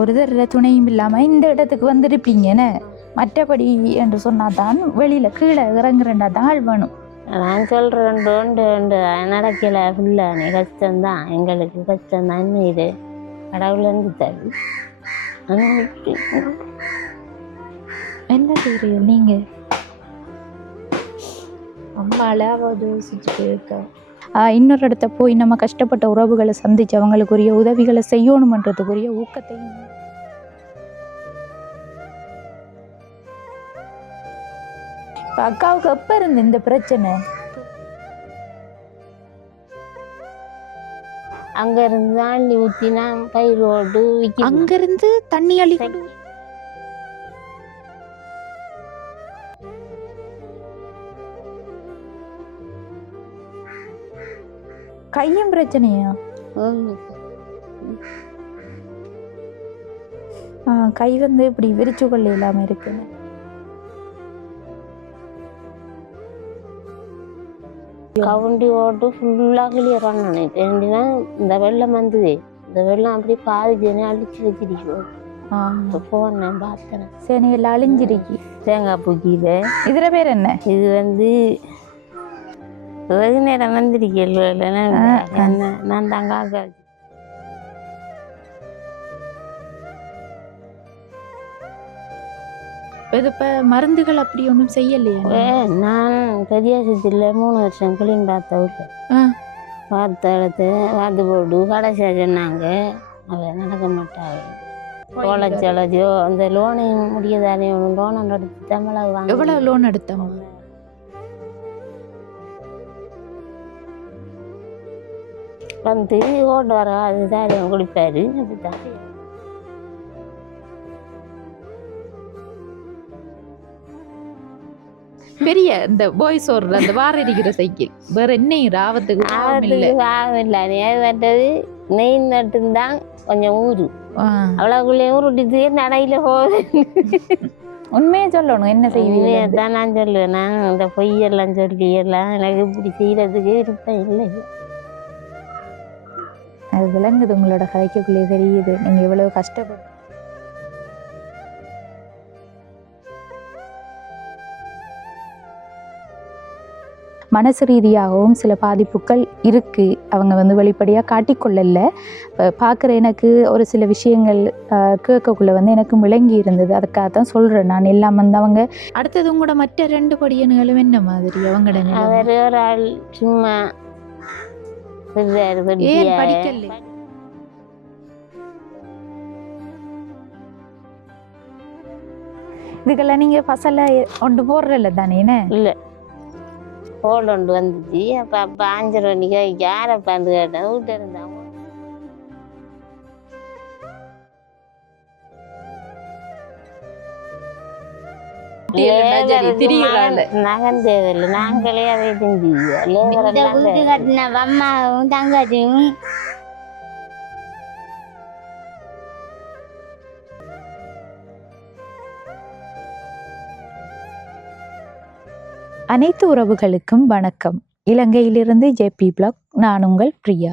ஒரு தடவை துணையும் இல்லாமல் இந்த இடத்துக்கு வந்துருப்பீங்கன்னு மற்றபடி என்று சொன்னால் தான் வெளியில் கீழே இறங்குறேன்டா தான் ஆள் வேணும். நான் சொல்கிறேன் ரெண்டு நடக்கலை ஃபுல்லாக கஷ்டம்தான், எங்களுக்கு கஷ்டம்தான். இது கடவுளேருந்து தரு என்ன செய்கிறீங்க நீங்கள்? அம்மாவில் யோசிச்சுட்டு இருக்கேன். இன்னொரு இடத்த போய் நம்ம கஷ்டப்பட்ட உறவுகளை சந்திச்சு அவங்களுக்குரிய உதவிகளை செய்யணுமன்றதுக்குரிய ஊக்கத்தையும் அக்காவுக்கு எப்ப இருந்து இந்த பிரச்சனை? அங்க இருந்து அள்ளி ஊத்தினா பயிரோடு அங்க இருந்து தண்ணி அள்ளி கையும் பிரச்சனையா? கை வந்து இப்படி விரிச்சு கொள்ள இல்லாம இருக்கு. கவுண்டி ஓட்டு ஃபுல்லாக கிளியர் பண்ணணும். ஏன்னா இந்த வெள்ளம் வந்தது, இந்த வெள்ளம் அப்படி பாதிச்சேனே அழிச்சு வச்சிருக்கு. போன் நான் பார்த்தேன். சரி, எல்லாம் அழிஞ்சிருக்கு. தேங்காய் பூக்கியில இதுல பேர் என்ன? இது வந்து வெகு நேரம் வந்திருக்கேன். நான் தாங்க இது இப்போ மருந்துகள் அப்படி ஒன்றும் செய்யலையே. நான் பெரியாசத்தில் 3 வருஷம் கிளீன் பார்த்த விட்டேன். பார்த்த இடத்து பார்த்து போட்டு கடைசியாக சொன்னாங்க அவள் நடக்க மாட்டாள். கோலச்சலஜோ அந்த லோனையும் முடியதானே லோனை எடுத்து தமிழக வாங்க. எவ்வளோ லோன் எடுத்தோம்? வந்து ஓட்டு வர அதுதான் குடிப்பாரு. அப்படித்தான் பெரிய இந்த பாய்ஸ் ஓடுற அந்த வார இருக்கிற சைக்கிள் வேற என்னையும் ராவத்துக்கு வந்தது. நெய் நட்டுந்தான் கொஞ்சம் ஊரு அவ்வளவுக்குள்ளே ஊருட்டி நடையில போகுது. உண்மையை சொல்லணும். என்ன செய்வீங்க தான் நான் சொல்லுவேன். நான் இந்த பொய்யெல்லாம் சொல்லி எல்லாம் எனக்கு இப்படி செய்யறதுக்கு இருப்பேன் இல்லை. அது விளங்குது, உங்களோட கதைக்குள்ளே தெரியுது நீங்க எவ்வளவு கஷ்டப்பட்டு. மனசு ரீதியாகவும் சில பாதிப்புகள் இருக்குது. அவங்க வந்து வெளிப்படையாக காட்டிக்கொள்ளல. பார்க்குற எனக்கு ஒரு சில விஷயங்கள் கேட்கக்குள்ளே வந்து எனக்கு விளங்கி இருந்தது. அதுக்காக தான் சொல்கிறேன் நான். எல்லாம் வந்து அவங்க அடுத்தது உங்களோட மற்ற 2 படியனுகளும் என்ன மாதிரி அவங்களோட ஒரு ஆள் சும்மா படிக்கல. இதுக்கெல்லாம் நீங்கள் பசலை ஒன்று போடுறல தானே? இல்லை, கோல் ஒன்று வந்துச்சு. அப்போ 5 மணிக்கு யாரை பார்த்து கேட்டேன். வீட்டு இருந்தாங்க நகந்தேதில்லை. நாங்களே அதை செஞ்சு அம்மாவும் தங்காச்சியும் அனைத்து உறவுகளுக்கும் வணக்கம். இலங்கையிலிருந்து ஜேபி பிளாக். நான் உங்கள் பிரியா.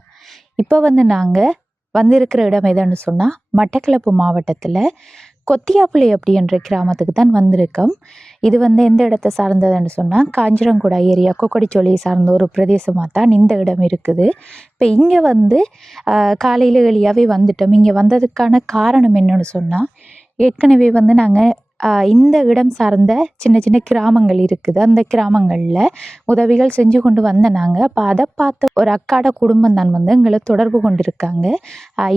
இப்போ வந்து நாங்கள் வந்திருக்கிற இடம் எதுன்னு சொன்னால் மட்டக்களப்பு மாவட்டத்தில் கொத்தியாப்புளை அப்படின்ற கிராமத்துக்கு தான் வந்திருக்கோம். இது வந்து எந்த இடத்தை சார்ந்ததுன்னு சொன்னால் காஞ்சிரங்குடா ஏரியா கொக்கடிச்சோலையை சார்ந்த ஒரு பிரதேசமாக தான் இந்த இடம் இருக்குது. இப்போ இங்கே வந்து காலையில் எளியாகவே வந்துட்டோம். இங்கே வந்ததுக்கான காரணம் என்னன்னு சொன்னால், ஏற்கனவே வந்து நாங்கள் இந்த இடம் சார்ந்த சின்ன சின்ன கிராமங்கள் இருக்குது. அந்த கிராமங்களில் உதவிகள் செஞ்சு கொண்டு வந்த நாங்கள் அப்போ அதை பார்த்த ஒரு அக்காட குடும்பம் தான் வந்து எங்களை தொடர்பு கொண்டிருக்காங்க.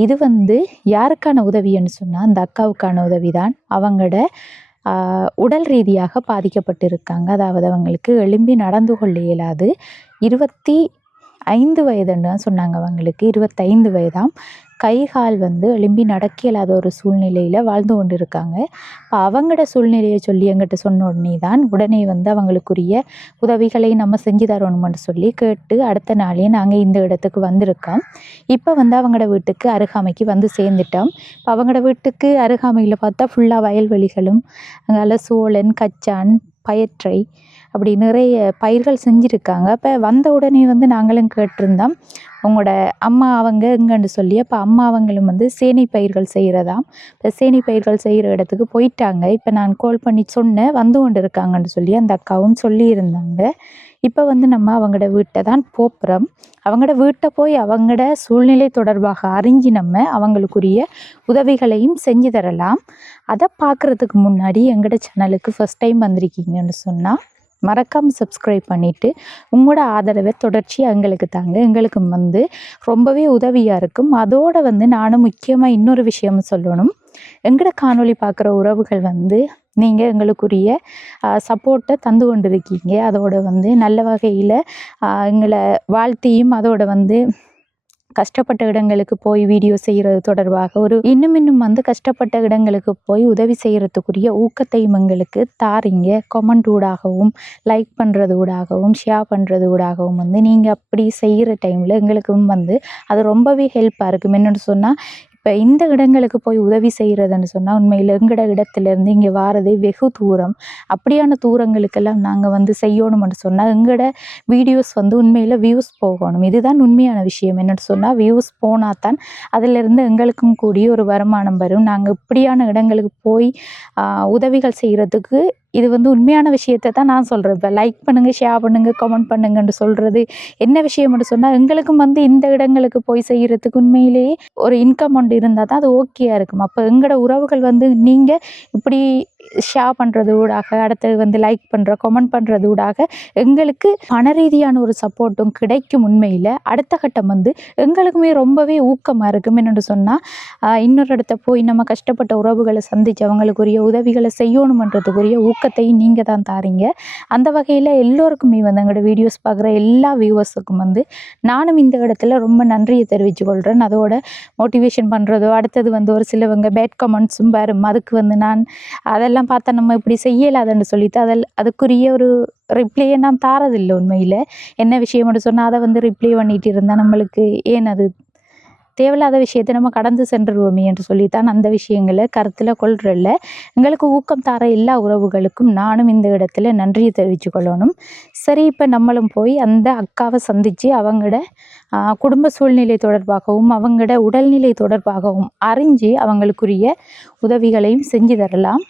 இது வந்து யாருக்கான உதவின்னு சொன்னால் அந்த அக்காவுக்கான உதவி தான். அவங்களோட உடல் ரீதியாக பாதிக்கப்பட்டிருக்காங்க. அதாவது அவங்களுக்கு எழும்பி நடந்து கொள்ள இயலாது. 25 வயதுன்னு தான் சொன்னாங்க. அவங்களுக்கு 25 வயதாம். கை கால் வந்து எழும்பி நடக்க இயலாத ஒரு சூழ்நிலையில் வாழ்ந்து கொண்டு இருக்காங்க. இப்போ அவங்களோட சூழ்நிலையை சொல்லி எங்கிட்ட சொன்ன உடனே தான் உடனே வந்து அவங்களுக்குரிய உதவிகளை நம்ம செஞ்சு தரணுமென்று சொல்லி கேட்டு அடுத்த நாளே நாங்கள் இந்த இடத்துக்கு வந்திருக்கோம். இப்போ வந்து அவங்களோட வீட்டுக்கு அருகாமைக்கு வந்து சேர்ந்துட்டோம். இப்போ அவங்களோட வீட்டுக்கு அருகாமையில் பார்த்தா ஃபுல்லாக வயல்வெளிகளும் அங்கால சோளன், கச்சான், பயற்றை அப்படி நிறைய பயிர்கள் செஞ்சுருக்காங்க. அப்போ வந்த உடனே வந்து நாங்களும் கேட்டிருந்தோம் உங்களோட அம்மா அவங்க எங்கன்னு சொல்லி. அப்போ அம்மா அவங்களும் வந்து சேனை பயிர்கள் செய்கிறதாம். இப்போ சேனை பயிர்கள் செய்கிற இடத்துக்கு போயிட்டாங்க. இப்போ நான் கால் பண்ணி சொன்னேன் வந்து கொண்டு இருக்காங்கன்னு சொல்லி அந்த அக்காவும் சொல்லியிருந்தாங்க. இப்போ வந்து நம்ம அவங்களோட வீட்டை தான் போப்புறோம். அவங்களோட வீட்டை போய் அவங்களோட சூழ்நிலை தொடர்பாக அறிஞ்சு நம்ம அவங்களுக்குரிய உதவிகளையும் செஞ்சு தரலாம். அதை பார்க்குறதுக்கு முன்னாடி எங்களோட சேனலுக்கு ஃபஸ்ட் டைம் வந்திருக்கீங்கன்னு சொன்னால் மறக்காமல் சப்ஸ்கிரைப் பண்ணிவிட்டு உங்களோட ஆதரவை தொடர்ச்சியாக எங்களுக்கு தாங்க. எங்களுக்கும் வந்து ரொம்பவே உதவியாக இருக்கும். அதோடு வந்து நானும் முக்கியமாக இன்னொரு விஷயம் சொல்லணும். எங்களோட காணொளி பார்க்குற உறவுகள் வந்து நீங்கள் எங்களுக்குரிய சப்போர்ட்டை தந்து கொண்டிருக்கீங்க. அதோட வந்து நல்ல வகையில் எங்களை வாழ்த்தியும் அதோட வந்து கஷ்டப்பட்ட இடங்களுக்கு போய் வீடியோ செய்கிறது தொடர்பாக இன்னும் வந்து கஷ்டப்பட்ட இடங்களுக்கு போய் உதவி செய்கிறதுக்குரிய ஊக்கத்தையும் எங்களுக்கு தாரீங்க. கமெண்ட் ஊடாகவும் லைக் பண்ணுறது ஊடாகவும் ஷேர் பண்ணுறது ஊடாகவும் வந்து நீங்கள் அப்படி செய்கிற டைமில் எங்களுக்கும் வந்து அது ரொம்பவே ஹெல்ப்பாக இருக்கும். என்னென்னு சொன்னால் இப்போ இந்த இடங்களுக்கு போய் உதவி செய்கிறதுன்னு சொன்னால் உண்மையில் எங்களோட இடத்துலேருந்து இங்கே வாரதே வெகு தூரம். அப்படியான தூரங்களுக்கெல்லாம் நாங்கள் வந்து செய்யணும்னு சொன்னால் எங்களோட வீடியோஸ் வந்து உண்மையில் வியூஸ் போகணும். இதுதான் உண்மையான விஷயம். என்னென்னு சொன்னால் வியூஸ் போனால் தான் அதிலிருந்து எங்களுக்கும் கூடிய ஒரு வருமானம் வரும். நாங்கள் இப்படியான இடங்களுக்கு போய் உதவிகள் செய்கிறதுக்கு இது வந்து உண்மையான விஷயத்தை தான் நான் சொல்கிறேன். இப்போ லைக் பண்ணுங்கள், ஷேர் பண்ணுங்கள், கமெண்ட் பண்ணுங்கன்னு சொல்கிறது என்ன விஷயம்னு சொன்னால் எங்களுக்கும் வந்து இந்த இடங்களுக்கு போய் செய்கிறதுக்கு உண்மையிலேயே ஒரு இன்கம் ஒன்று இருந்தால் தான் அது ஓகேயாக இருக்கும். அப்போ எங்களோட உறவுகள் வந்து நீங்கள் இப்படி ஷேர் பண்ணுறது ஊடாக அடுத்தது வந்து லைக் பண்ணுற கமெண்ட் பண்ணுறது ஊடாக எங்களுக்கு பண ரீதியான ஒரு சப்போர்ட்டும் கிடைக்கும். உண்மையில் அடுத்த கட்டம் வந்து எங்களுக்குமே ரொம்பவே ஊக்கமாக இருக்கும். என்னென்னு சொன்னால் இன்னொரு இடத்த போய் நம்ம கஷ்டப்பட்ட உறவுகளை சந்தித்து அவங்களுக்குரிய உதவிகளை செய்யணுமன்றதுக்குரிய ஊக்கத்தையும் நீங்கள் தான் தாரீங்க. அந்த வகையில் எல்லோருக்குமே வந்து எங்களோட வீடியோஸ் பார்க்குற எல்லா வியூவர்ஸுக்கும் வந்து நானும் இந்த இடத்துல ரொம்ப நன்றியை தெரிவித்து கொள்கிறேன். அதோட மோட்டிவேஷன் பண்ணுறதோ அடுத்தது வந்து ஒரு சிலவங்க பேட் கமெண்ட்ஸும் வரும். அதுக்கு வந்து நான் அதெல்லாம் பார்த்தா நம்ம இப்படி செய்யலாதுன்னு சொல்லிட்டு அதுக்குரிய ஒரு ரிப்ளையை நான் தாரதில்லை. உண்மையில் என்ன விஷயம்னு சொன்னால் அதை வந்து ரிப்ளை பண்ணிட்டு இருந்தால் நம்மளுக்கு ஏன் அது தேவையில்லாத விஷயத்தை நம்ம கடந்து சென்றுருவோமே என்று சொல்லித்தான் அந்த விஷயங்களை கருத்தில் கொள்றதில்ல. எங்களுக்கு ஊக்கம் தர எல்லா உறவுகளுக்கும் நானும் இந்த இடத்துல நன்றியை தெரிவித்து கொள்ளணும். சரி, இப்போ நம்மளும் போய் அந்த அக்காவை சந்தித்து அவங்களோட குடும்ப சூழ்நிலை தொடர்பாகவும் அவங்களோட உடல்நிலை தொடர்பாகவும் அறிஞ்சு அவங்களுக்குரிய உதவிகளையும் செஞ்சு தரலாம்.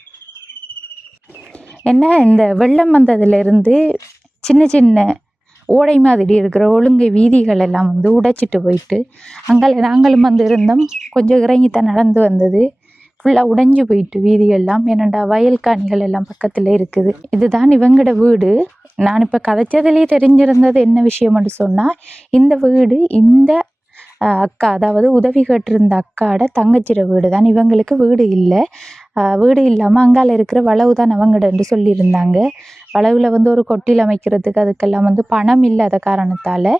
என்ன இந்த வெள்ளம் வந்ததுலேருந்து சின்ன சின்ன ஓடை மாதிரி இருக்கிற ஒழுங்கை வீதிகள் எல்லாம் வந்து உடைச்சிட்டு போயிட்டு அங்கே நாங்களும் வந்து இருந்தோம். கொஞ்சம் இறங்கித்தான் நடந்து வந்தது. ஃபுல்லாக உடைஞ்சு போயிட்டு வீதியெல்லாம். ஏனண்டா வயல்காணிகள் எல்லாம் பக்கத்தில் இருக்குது. இதுதான் இவங்களோட வீடு. நான் இப்போ கதைச்சதுலேயே தெரிஞ்சிருந்தது என்ன விஷயம்னு சொன்னால் இந்த வீடு இந்த அக்கா அதாவது உதவி கேட்டிருந்த அக்காவோட தங்கச்சிற வீடு தான். இவங்களுக்கு வீடு இல்லை. வீடு இல்லாமல் அங்கால இருக்கிற வளவு தான் அவங்கடன்னு சொல்லியிருந்தாங்க. வளவில் வந்து ஒரு கொட்டில் அமைக்கிறதுக்கு அதுக்கெல்லாம் வந்து பணம் இல்லாத காரணத்தால்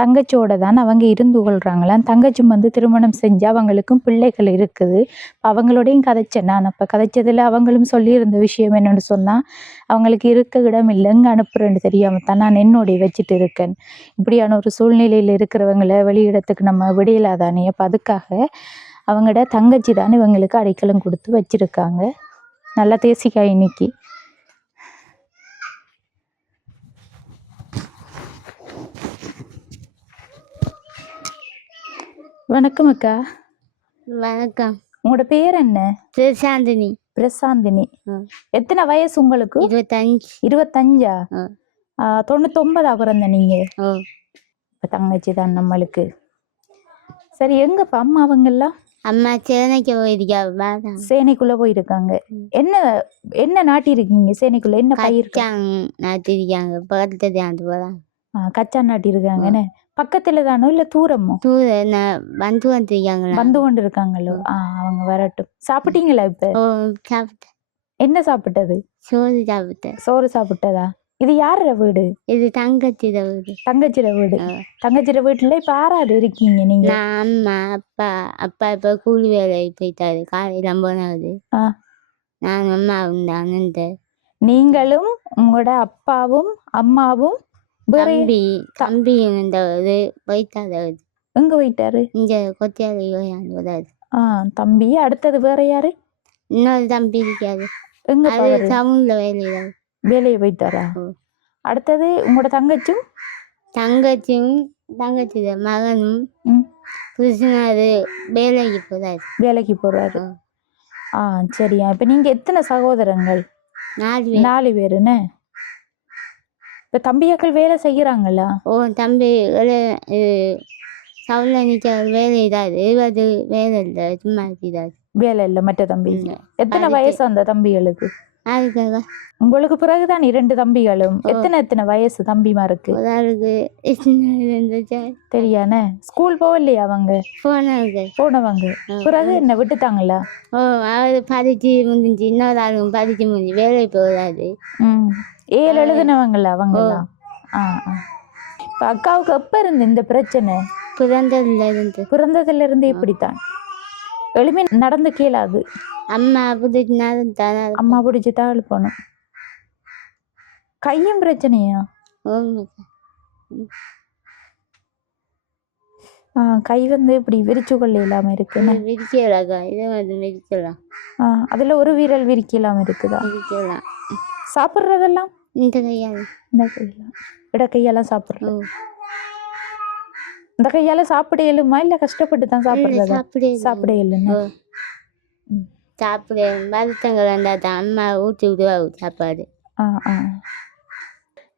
தங்கச்சியோட தான் அவங்க இருந்து கொள்கிறாங்களாம். தங்கச்சியும் வந்து திருமணம் செஞ்சு அவங்களுக்கும் பிள்ளைகள் இருக்குது. அவங்களோடையும் கதைச்சேன் நான். அப்போ கதைச்சதில் அவங்களும் சொல்லியிருந்த விஷயம் என்னென்னு சொன்னால் அவங்களுக்கு இருக்க இடம் இல்லை, எங்கே அனுப்புறேன்னு தெரியாமல் தான் நான் என்னோடைய வச்சுட்டு இருக்கேன். இப்படியான ஒரு சூழ்நிலையில் இருக்கிறவங்களை வெளியிடத்துக்கு நம்ம விடையிலாதானே. அப்போ அதுக்காக அவங்களோட தங்கச்சி தான் இவங்களுக்கு அடைக்கலம் கொடுத்து வச்சுருக்காங்க. நல்லா தேசிக்காய் இன்னைக்கு. வணக்கம் அக்கா. வணக்கம். உங்களோட பேர் என்ன? பிரசாந்தினி. பிரசாந்தினி. எத்தனை வயசு உங்களுக்கு? 25. 25ஆ? 99ஆ பிறந்த நீங்கள்? இப்போ தங்கச்சி தான் நம்மளுக்கு. சரி, எங்கப்பா அம்மா அவங்கெல்லாம்? அம்மா சேனைக்கு போயிருக்கா. சேனைக்குள்ளே போயிருக்காங்க. என்ன என்ன நாட்டிருக்கீங்க சேனைக்குள்ளே? என்ன பயிர் நாட்டிருக்காங்க? பக்கத்துல ஆண்டு போகிறாங்க. கச்சா நாட்டிருக்காங்க. என்ன பக்கத்துல தானோ இல்லை தூரமோ? வந்து வந்துருக்காங்களா? வந்து கொண்டு இருக்காங்களோ? அவங்க வரட்டும். சாப்பிட்டீங்களா இப்போ? சாப்பிட்டேன். என்ன சாப்பிட்டது? சோறு சாப்பிட்டேன். சோறு சாப்பிட்டதா? இது யாரோட வீடு? இது தங்கச்சிட வீடு. தங்கச்சிட வீடு. தங்கச்சிட வீட்டுல இப்ப யாராரு இருக்கீங்க நீங்க? நான், அம்மா, அப்பா. அப்பா இப்ப கூலி வேலைக்கு போயிட்டாரு. காலையில 9 நான் அம்மா அனந்த. நீங்களும் உங்களோட அப்பாவும் அம்மாவும் தம்பி போயிட்டாரு. எங்க போயிட்டாரு? இங்க கொத்தியாரு. தம்பி. அடுத்தது வேற யாரு? இன்னொரு தம்பி இருக்காரு. எங்க அது சவுண்ட்ல வேலையை போயிட்டாரா? அடுத்தது உங்களோட தங்கச்சும் தங்கச்சியும் தங்கச்சி மகனும் ம், புருஷனாரு வேலைக்கு போறாரு. வேலைக்கு போறாரு. சரியா. இப்ப நீங்க எத்தனை சகோதரங்கள்? 4 பேர். 4 பேருன்னு. இப்ப தம்பியாக்கள் வேலை செய்யறாங்களா? தம்பி சவுல நிற்க வேலை இதாது வேலை இல்லை சும்மா இருக்கிறாரு. வேலை இல்ல மற்ற தம்பி. எத்தனை வயசு அந்த தம்பிகளுக்கு? அதுக்காக உங்களுக்கு பிறகுதான் 2 தம்பிகளும். எத்தனை வயசு தம்பிமாருக்கு? ஒரு ஆளுக்கு தெரியானே. ஸ்கூல் போகலையா அவங்க? போனவங்க. பிறகு என்ன விட்டுட்டாங்களா? அவரு படிச்சு முடிஞ்சு இன்னொரு ஆளுங்க படிச்சு முடிஞ்சு வேலை போகாது. 7 எழுதுனவங்களா அவங்கெல்லாம்? இப்ப அக்காவுக்கு எப்ப இருந்து இந்த பிரச்சனை? பிறந்ததுல இருந்து இப்படித்தான். எளிமை நடந்து கேளாது. அம்மா பிடிச்சுதான் எழுப்பணும். கையும் பிரச்சனையா? கை இப்படி விரிச்சு கொள்ள இல்லாம இருக்குன்னு. அதுல ஒரு வீரல் விரிக்கலாம் இருக்குதா? சாப்பிடுறதெல்லாம் இந்த கையால இடக்கையெல்லாம் சாப்பிடுறது. இந்த கையால சாப்பிட இயலுமா இல்ல கஷ்டப்பட்டு தான் சாப்பிடுறதா? சாப்பிட இயலுன்னு. சாப்பிட வருத்தங்கள் வந்தா தான் அம்மா ஊற்றி விடுவாங்க சாப்பாடு.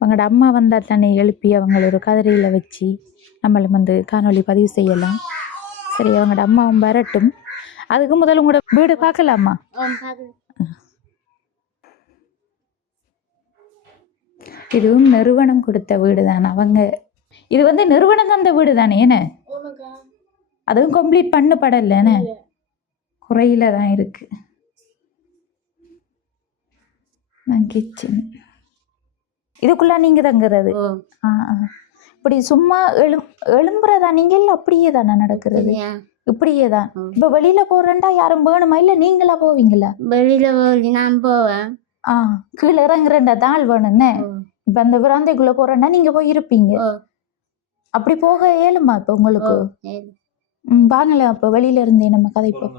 அவங்களோட அம்மா வந்தா தானே எழுப்பி அவங்கள ஒரு கதிரையில வச்சு நம்மளும் காணொளி பதிவு செய்யலாம். சரி, அவங்களோட அம்மாவும் வரட்டும். அதுக்கு முதல்ல உங்களோட வீடு பார்க்கலாமா? இதுவும் நிறுவனம் கொடுத்த வீடு தானே. அவங்க இது நிறுவனம் தந்த வீடு தானே. என்ன அதுவும் கம்ப்ளீட் பண்ணப்படலன்னு குறையில தான் இருக்கு. கிச்சன் இதுக்குள்ள நீங்க தங்குறது. இப்படி சும்மா எழும்புறதா நீங்க இல்ல அப்படியே தானே நடக்கிறது? இப்படியே தான். இப்ப வெளியில போறேன்டா யாரும் வேணுமா இல்ல நீங்களா போவீங்களா? வெளியில நான் போவேன். கீழே இறங்குறேன்டா தான் ஆள் வேணும்னு. இப்ப அந்த விராந்தைக்குள்ள போறேன்னா நீங்க போய் இருப்பீங்க. அப்படி போக இயலுமா இப்ப உங்களுக்கு? வாங்கலாம் அப்ப வெளியில இருந்தே நம்ம கதைப்போம்.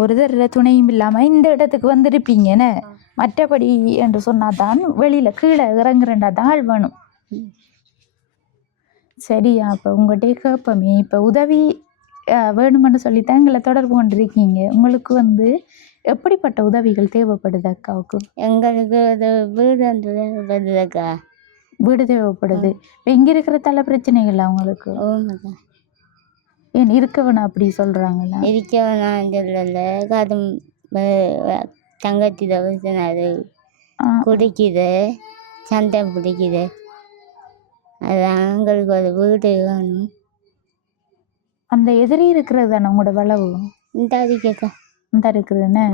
ஒரு தடவை துணையும் இல்லாம இந்த இடத்துக்கு வந்திருப்பீங்கன்னு. மற்றபடி என்று சொன்னாதான் வெளியில கீழே இறங்குறேன்டா தான் ஆள் வேணும். சரியா? அப்ப உங்கள்கிட்ட கேட்போமே, இப்ப உதவி வேணுமென்னு சொல்லித்தான் எங்களை தொடர்பு கொண்டிருக்கீங்க. உங்களுக்கு எப்படிப்பட்ட உதவிகள் தேவைப்படுது அக்காவுக்கு? எங்களுக்கு வீடு வீடு தேவைப்படுது. இப்போ இங்க இருக்கிற தலை பிரச்சனைகள் அவங்களுக்கு ஏன் இருக்க வேணாம் அப்படி சொல்றாங்களா? இருக்க வேணாம் சொல்லல. அதுவும் தங்கச்சி தவிர்த்து குடிக்குது, சண்டை பிடிக்குது. அது எங்களுக்கு ஒரு வீடு வேணும். அந்த எதிரி இருக்கிறது தானே உங்களோட வளவு? இந்த இருக்குதுன்னு.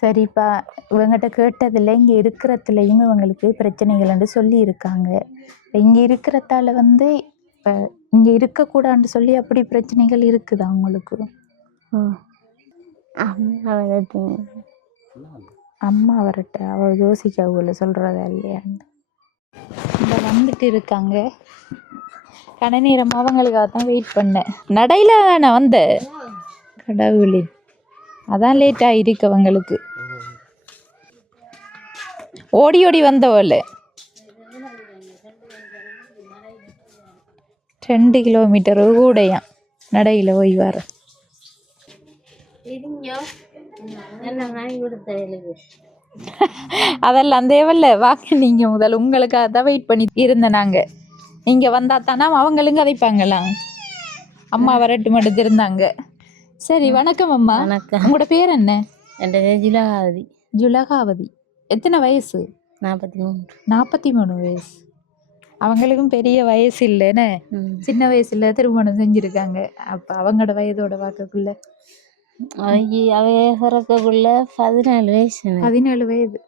சரிப்பா, இவங்ககிட்ட கேட்டதில்லை. இங்கே இருக்கிறதுலையும் இவங்களுக்கு பிரச்சனைகள்னு சொல்லி இருக்காங்க. இங்கே இருக்கிறதால இப்போ இங்கே இருக்கக்கூடாதுன்னு சொல்லி அப்படி பிரச்சனைகள் இருக்குதா உங்களுக்கு? அம்மா வரட்ட அவ யோசிக்க அவங்கள சொல்கிறதா இல்லையான்னு இந்த வந்துட்டு இருக்காங்க. கன நேரம் அவங்களுக்காக தான் வெயிட் பண்ணேன். நடையில தானே வந்த கடவுளே, அதான் லேட் ஆகிருக்கு அவங்களுக்கு. ஓடி ஓடி வந்தவள 2 கிலோமீட்டர் கூடையாம் நடையில போய் வர. அதெல்லாம் தேவையில்ல, வாங்க நீங்க முதல்ல. உங்களுக்காக தான் வெயிட் பண்ணி இருந்தேன் நாங்க. நீங்க வந்தா தானே அவங்களும் கதைப்பாங்களாம். அம்மா வரட்டு மட்டும் இருந்தாங்க. சரி, வணக்கம் அம்மா. வணக்கம். உங்களோட பேர் என்ன? என் பேர் ஜுலகாவதி. ஜுலகாவதி. எத்தனை வயசு? 43 வயசு. அவங்களுக்கும் பெரிய வயசு இல்லைன்னு, சின்ன வயசுல திருமணம் செஞ்சிருக்காங்க. அப்ப அவங்களோட வயதோட பார்க்கக்குள்ள பிறக்கக்குள்ள 17 வயசு. 17 வயது.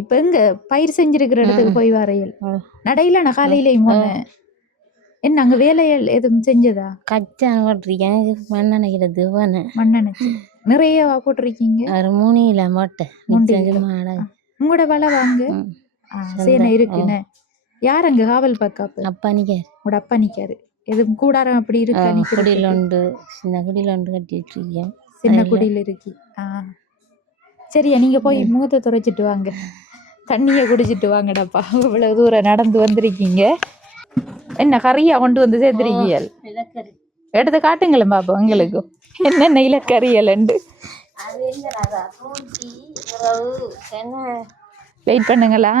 இப்ப எங்க பயிர் செஞ்சிருக்கிற இடத்துக்கு போய் வரையல் நடையில காலையிலையும் என்ன அங்க வேலைகள் எதுவும் செஞ்சதா? கச்சா போட்டிருக்கேன், மண்ணெண்ணைக்கிறது. மண்ணெண்ணெய் நிறைய போட்டிருக்கீங்க? 3 கிலோ மூட்டை. உங்களோட வலை வாங்க சேனை இருக்குன்னு. யார் அங்க காவல் பக்காப்பு? அப்பா நிக்காரு. உங்களோட அப்பா நிக்காரு. எதுவும் கூடாரம் அப்படி இருக்கா? குடியில் உண்டு, சின்ன குடியில் உண்டு கட்டி வச்சிருக்கேன். சின்ன குடியில் இருக்கு. சரியா, நீங்க போய் முகத்தை துடைச்சிட்டு வாங்க, தண்ணியை குடிச்சிட்டு வாங்கடாப்பா. இவ்வளவு தூரம் நடந்து வந்திருக்கீங்க. என்ன கறியா கொண்டு வந்து சேர்த்துருக்கீங்க? எடுத்து காட்டுங்களேன் பாப்பா எங்களுக்கு என்னென்ன இலக்கறியல். வெயிட் பண்ணுங்களா?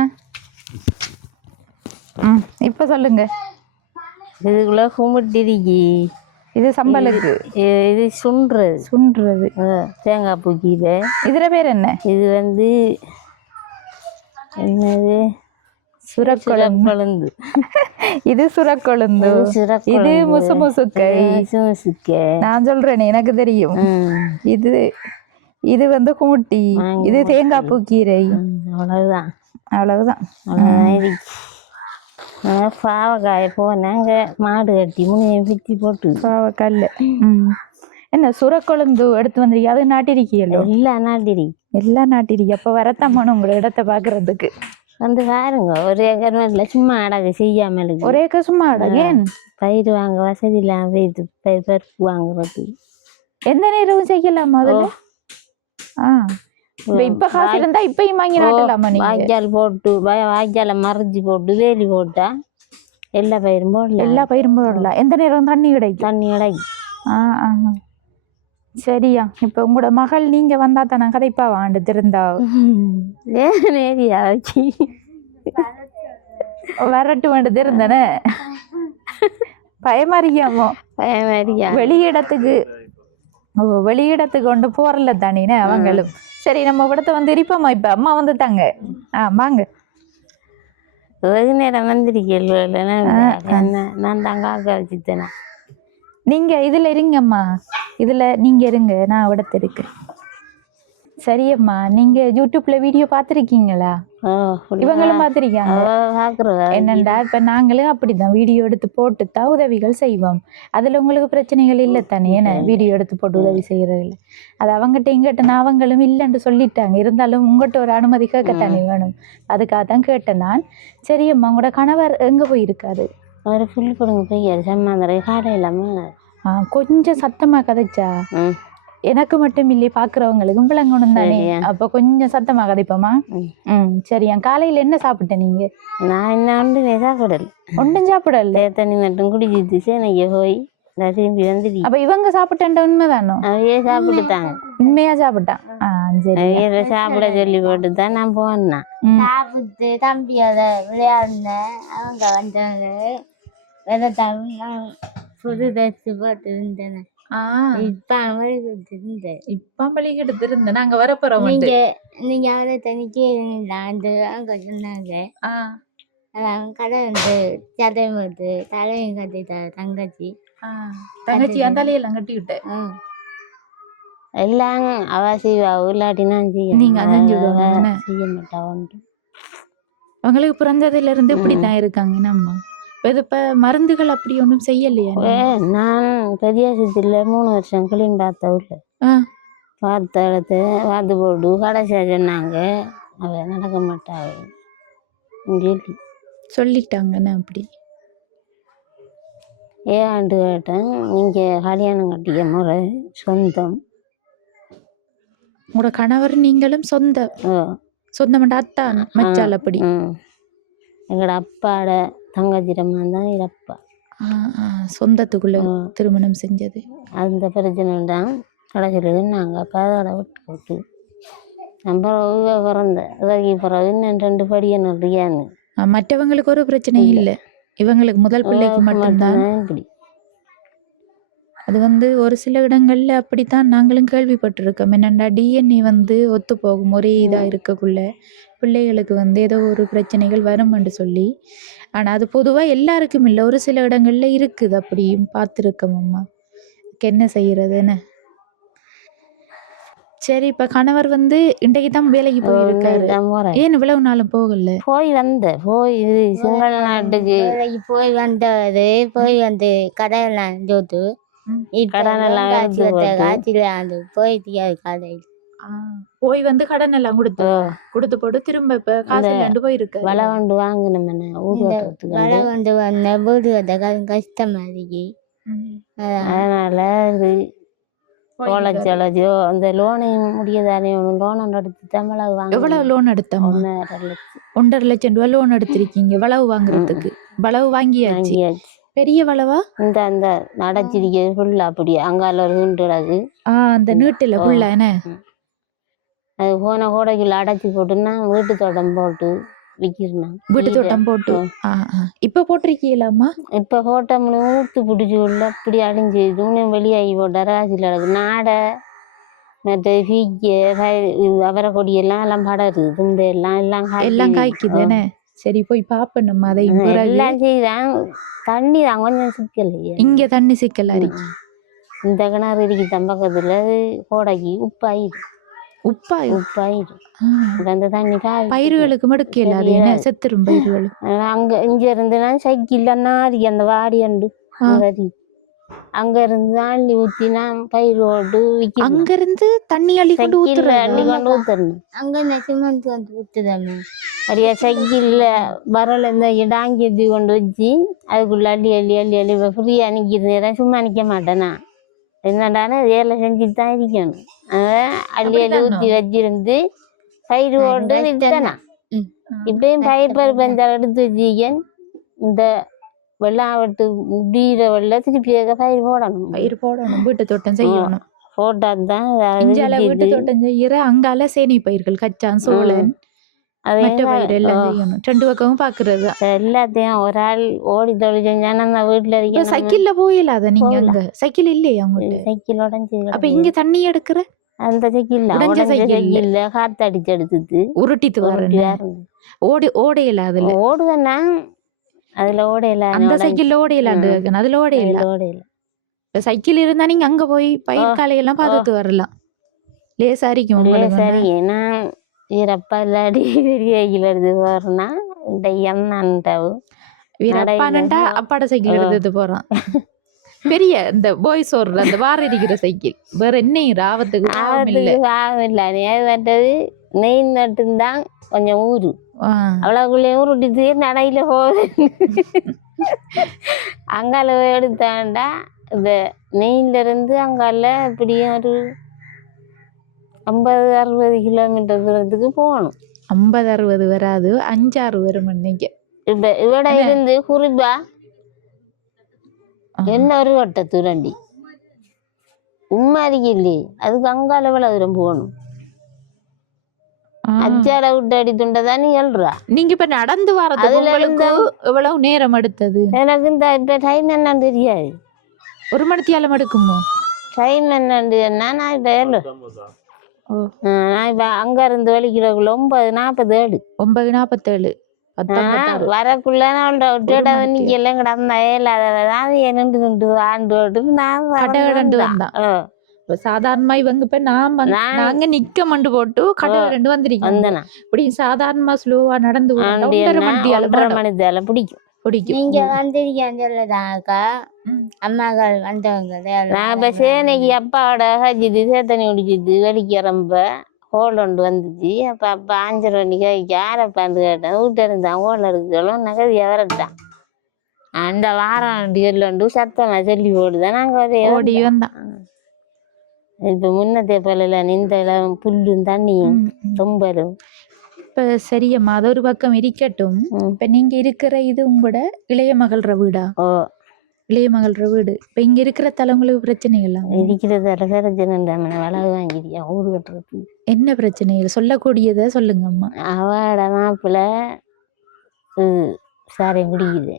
இப்ப சொல்லுங்க. இதுக்குள்ள கும்பிட்டிருக்கி. இது சம்பளுக்கு. இது சுண்டுறது தேங்காய் பூக்கியில. இதுல பேர் என்ன? இது வந்து என்னது? சுரக்கொழுந்து. இது சுரக்கொழுந்து. இது முசுமுசுக்கை. நான் சொல்றேனே, எனக்கு தெரியும். இது வந்து கூட்டி. இது தேங்காய் பூக்கீரை. அவ்வளவுதான். பாவக்காய போனாங்க மாடு கட்டி முனையை பிச்சு போட்டு பாவக்காயில். என்ன சுரக்கொழுந்து எடுத்து வந்துருக்கீங்க? அது நாட்டிருக்கீங்களோ? எல்லாம் நாட்டிருக்கீங்க. அப்போ வரத்தாமான உங்களோட இடத்த பார்க்கறதுக்கு வந்து பாருங்க. ஒரு ஏக்கர் மேல சும்மா அடகு செய்யாமல் இருக்கு. ஒரு ஏக்கர் சும்மா அடகு. ஏன் பயிர் வாங்க வசதி இல்லாம போயிடுது. பருப்பு வாங்குறது எந்த நேரமும் செய்யலாமா? அதில் இப்ப காசு இருந்தா இப்பயும் வாங்கி நாட்டலாமா? வாய்க்கால் போட்டு வாய்க்கால மறைஞ்சி போட்டு வேலி போட்டா எல்லா பயிரும் போடலாம். எந்த நேரம் தண்ணி கிடைக்கும். சரியா, இப்ப உங்களோட மகள் நீங்க வந்தா தானே கதைப்பா வாண்டு திருந்தா வரட்டு வேண்டு திருந்தன. பயமாரியாமோ? வெளியிடத்துக்கு கொண்டு போறல தானே அவங்களும். சரி, நம்ம இடத்த வந்து இருப்போமா? இப்ப அம்மா வந்துட்டாங்க. வாங்க. வெகு நேரம் வந்திருக்கேன். நான் தாங்க வச்சுத்தேன். நீங்க இதுல இருங்கம்மா, இதுல நீங்க இருங்க, நான் இடத்த இருக்கேன். சரியம்மா, நீங்க யூடியூப்ல வீடியோ பார்த்துருக்கீங்களா? இவங்களும் பார்த்துருக்காங்க. என்னண்டா இப்ப நாங்களும் அப்படிதான் வீடியோ எடுத்து போட்டுத்தான் உதவிகள் செய்வோம். அதுல உங்களுக்கு பிரச்சனைகள் இல்லை தானே? ஏன்னா வீடியோ எடுத்து போட்டு உதவி செய்யறதில்ல. அது அவங்ககிட்ட இங்கிட்ட அவங்களும் இல்லைன்னு சொல்லிட்டாங்க. இருந்தாலும் உங்கள்கிட்ட ஒரு அனுமதி கேட்கத்தானே வேணும். அதுக்காக தான் கேட்டேன் நான். சரியம்மா, உங்களோட கணவர் எங்க போயிருக்காரு? அவர் புல் கொடுங்க போய் சம்மாந்திர காடை இல்லாம. கொஞ்சம் சத்தமா கதைச்சா எனக்கு மட்டும் இல்லையே, பாக்குறவங்களுக்கும் விளங்கணும் தானே. அப்ப கொஞ்சம் சத்தமா கதைப்போமா? சரியா. காலையில என்ன சாப்பிட்ட நீங்க? நான் என்ன ஒன்றும் சாப்பிடல. தண்ணி மட்டும் குடிச்சிட்டு சேனைக்கு போய் திரும்பி வந்துடு. அப்ப இவங்க சாப்பிட்டேன் உண்மைதானோ? அவையே சாப்பிட்டுட்டாங்க. உண்மையா சாப்பிட்டான். சரி, சாப்பிட சொல்லி போட்டுதான் நான் போனேன். சாப்பிட்டு தம்பியோட விளையாடுனேன். அவங்க வந்தாங்க. புது ட்ரெஸ் போட்டு இருந்தேன். இப்ப பள்ளிக்கிட்டு இருந்தேன். நாங்க வரப்போறோம். நீங்க அவரை தனிக்கே அங்க சொன்னாங்க. கடை வந்து சதை போட்டு தலையும் கட்டிட்ட தங்கச்சி. என் தலையெல்லாம் கட்டி விட்டேன். எல்லாம் அவ செய்வா. இல்லாட்டினா நீங்க அதான் செய்ய மாட்டா. அவங்களுக்கு பிறந்ததுல இருந்து இப்படித்தான் இருக்காங்க. நம்ம இப்ப மருந்துகள் அப்படி ஒன்றும் செய்யலையா? நான் பெரிய சித்தில 3 வருஷம் கிளீன் பார்த்தவுல பார்த்த இடத்து வாத்து போட்டு கடைசியா சொன்னாங்க அவ நடக்க மாட்டா சொல்லிட்டாங்கன்னு. அப்படி ஏன்ட்டு கேட்டேன். நீங்க கல்யாணம் கட்டிய முறை சொந்தம். உங்களோட கணவர் நீங்களும் சொந்தம் அத்தான் மச்சால். அப்படி எங்களோட அப்பாட தங்கச்சிரமா தான் இருப்பா. சொந்தத்துக்குள்ள திருமணம் செஞ்சது. அந்த பிரச்சனை தான் கடைசியில் நாங்கள் பாதோட விட்டு போட்டு நம்ம பிறந்த அதற்கு பிறகு இன்னும் 2 படியை நிறையான்னு. மற்றவங்களுக்கு ஒரு பிரச்சனையும் இல்லை, இவங்களுக்கு முதல் பிள்ளைக்கு மட்டும்தான் இப்படி. அது வந்து ஒரு சில இடங்கள்ல அப்படித்தான் நாங்களும் கேள்விப்பட்டிருக்கோம். என்னண்டா டிஎன்ஏ வந்து ஒத்து போகும் ஒரே இதாக இருக்கக்குள்ள பிள்ளைகளுக்கு வந்து ஏதோ ஒரு பிரச்சனைகள் வரும்னு சொல்லி. ஆனால் அது பொதுவாக எல்லாருக்கும் இல்லை, ஒரு சில இடங்கள்ல இருக்குது. அப்படியும் பார்த்துருக்கோம். அம்மா என்ன செய்யறதுன்னு. சரி, இப்ப கணவர் வந்து இன்றைக்கு தான் வேலைக்கு போயிருக்காரு. ஏன் இவ்வளவு நாளும் போகல? போய் சிங்கள நாட்டுக்கு போய் வந்து கடையெல்லாம் ஜோத்து கடனெல்லாம் போய் கடை போய் வந்து கடன் எல்லாம் கொடுத்து போட்டு திரும்ப இப்ப காசு இல்லாண்டு போயிருக்கு. வலை கொண்டு வாங்கினோம் வலை கொண்டு வந்த போது கஷ்டமா இருக்கு. அதனால இது கோலச்சலஜோ அந்த லோனையும் முடியதானே லோன் எடுத்து தமிழக வாங்க. எவ்வளவு லோன் எடுத்தோம்? 1.5 லட்சம் ரூபாய் லோன் எடுத்திருக்கீங்க வளவு வாங்குறதுக்கு. வளவு வாங்கியாச்சு. பெரிய வளவா? இந்த அந்த நடச்சிருக்கிறது ஃபுல்லா அப்படி அங்கால ஒரு வீண்டுடாது. அந்த நீட்டுல ஃபுல்லா என்ன அது போன கோடைக்குள்ள அடைச்சி போட்டுன்னா வீட்டு தோட்டம் போட்டு விற்கிறேன். வீட்டு தோட்டம் போட்டு இப்ப போட்டிருக்கீங்களாம்மா? இப்ப போட்டோம்னு ஊத்து பிடிச்சி உள்ள அப்படி அழிஞ்சு தூணியம் வெளியாகி போட்ட ராசியில் அடக்கு நாடை மற்ற பீக்க அவரை கொடியெல்லாம் எல்லாம் படருது. துண்டு எல்லாம் எல்லாம் காய்க்குது. சரி போய் பாப்போம் நம்ம அதை. எல்லாம் செய்தான் தண்ணி தான் கொஞ்சம் சிக்கலையே. இங்க தண்ணி சிக்கல இருக்கு. இந்த கிணறு இருக்கு தம்பக்கத்துல கோடைக்கு உப்பாயிரும். அந்த தண்ணி பயிர்களுக்கு மடுக்கல அது என்ன செத்துரும் பயிர்கள். அங்க இங்க இருந்துனா சைக்கிள் இருக்கு அந்த வாடி அண்டு அங்க இருந்து அள்ளி ஊத்தினா பயிர் ஓட்டு விற்க. அங்க இருந்து தண்ணி அள்ளி கொண்டு ஊத்துறணும். அங்க சிமெண்ட் வந்து ஊத்துதானே நிறைய சைக்கிள்ல வரல இந்த டாங்கி கொண்டு வச்சு அதுக்குள்ள அள்ளி அள்ளி அள்ளி அள்ளி ஃப்ரீயா நிற்கிற நேரம் சும்மா நிற்க மாட்டேனா. என்னடானே வேலை செஞ்சுட்டு தான் இருக்கணும். அள்ளி அள்ளி ஊற்றி வச்சிருந்து பயிர் ஓட்டு விட்டனா. இப்பயும் பயிர் பருப்பஞ்சால் எடுத்து வச்சிருக்கேன். இந்த வெள்ளம் வெட்டு முடிகிற வெள்ள திருப்பி பயிர் போடணும். வீட்டு தோட்டம் செய்யணும். போட்டாதான் வீட்டு தோட்டம் செய்யற அங்கால சேனை பயிர்கள் கச்சான் சோழன் மற்ற பயிர் எல்லாம் செய்யணும். 2 பக்கமும் பாக்குறது எல்லாத்தையும் ஒரு ஆள் ஓடி தொழில் செஞ்சா வீட்டுல இருக்க. சைக்கிள்ல போயிடாத நீங்க? அங்க சைக்கிள் இல்லையா உங்களுக்கு? சைக்கிள் உடஞ்சி. அப்ப இங்க தண்ணி எடுக்கிற அந்த சைக்கிள் காத்து அடிச்சு எடுத்துட்டு உருட்டிட்டு வரேன். ஓடையில அதுல ஓடுவேன்னா அதுல ஓடையில அந்த சைக்கிள்ல ஓடையிலாண்டு அதுல ஓடையில. சைக்கிள் இருந்தா நீங்க அங்க போய் பயிர் காலையெல்லாம் பார்த்துட்டு வரலாம். லேசா இருக்கும். சரி ஏன்னா வீரப்பா இல்லாடி சைக்கிள் எடுத்து போறேன்னா இந்த எண்ணாண்டாவும் வீரப்பானண்டா அப்பாட சைக்கிள் எடுத்துட்டு போறான். பெரிய இந்த பாய்ஸ் ஓடுற அந்த வார இருக்கிற சைக்கிள் வேற என்ன ஆபத்துக்கு மற்றது நெய் நட்டுந்தான் கொஞ்சம் ஊரு அவ்வளவுக்குள்ளே ஊருட்டி நடையில போகுது. அங்கால எடுத்தாண்டா இந்த நெய்ல இருந்து அங்கால இப்படியும் ஒரு 50-60 கிலோமீட்டர் தூரத்துக்கு போகணும். 50-60 வராது, 5-6 வரும். இன்னைக்கு இப்ப இவட இருந்து குறிப்பா என்ன ஒரு வட்ட தூரண்டி உம்மாதிக்கு இல்லையே. அதுக்கு அங்கால எவ்வளவு தூரம் போகணும்? அச்சாட விட்டு அடி துண்டதான் நீ சொல்றா. நீங்க இப்ப நடந்து வரதுக்கு எவ்வளவு நேரம் எடுத்தது? எனக்கு இந்த இப்ப டைம் என்னன்னு தெரியாது. 1 மணி நேரம் எடுக்குமோ? டைம் என்னன்னு நான் இப்ப அங்க இருந்து வலிக்கிறக்குள்ள 9:47 வரக்குள்ள எல்லாம் கிடந்தா இல்லாதான் நின்று ஆண்டு சாதாரணமா இவங்க இப்ப நாங்க நிக்க மண்டு போட்டு கடை வந்திருக்கோம். இப்படி சாதாரணமா ஸ்லோவா நடந்து 1.5 மணி நேரம் பிடிக்கும். நீங்க வந்திருக்கீங்கக்கா அம்மாக்கள் வந்தவங்க. நான் இப்ப சேனைக்கு அப்பாவோட ஹஜிது சேத்தனி குடிச்சிட்டு வலிக்கிறம்ப ஹோல் ஒன்று வந்துச்சு. அப்போ அப்போ 5:30 மணிக்கு யாரப்பான்னு கேட்டேன். வீட்டு இருந்தான் ஹோல் எடுக்கலாம் நகதி எவரட்டான். அந்த வாரம் சொல்லு சத்தமா சொல்லி போடுதான் நாங்கள் ஓடி வந்தான். இப்போ முன்னத்தே போல இந்த புல்லும் தண்ணியும் தொம்பலும். இப்ப சரியம்மா அது ஒரு பக்கம் இருக்கட்டும். இப்ப நீங்க இருக்கிற இது உங்களோட இளைய மகள்ற வீடா? இளைய மகள்ற வீடு. இப்ப இங்க இருக்கிற தலைங்களுக்கு பிரச்சனைகள் இருக்கிறதால பிரச்சனை வளவு வாங்கிட்டியா ஊடு கட்டுறது. என்ன பிரச்சனைகள் சொல்லக்கூடியத சொல்லுங்க அம்மா. அவட மாப்பிள்ள சாரையும் குடிக்குது.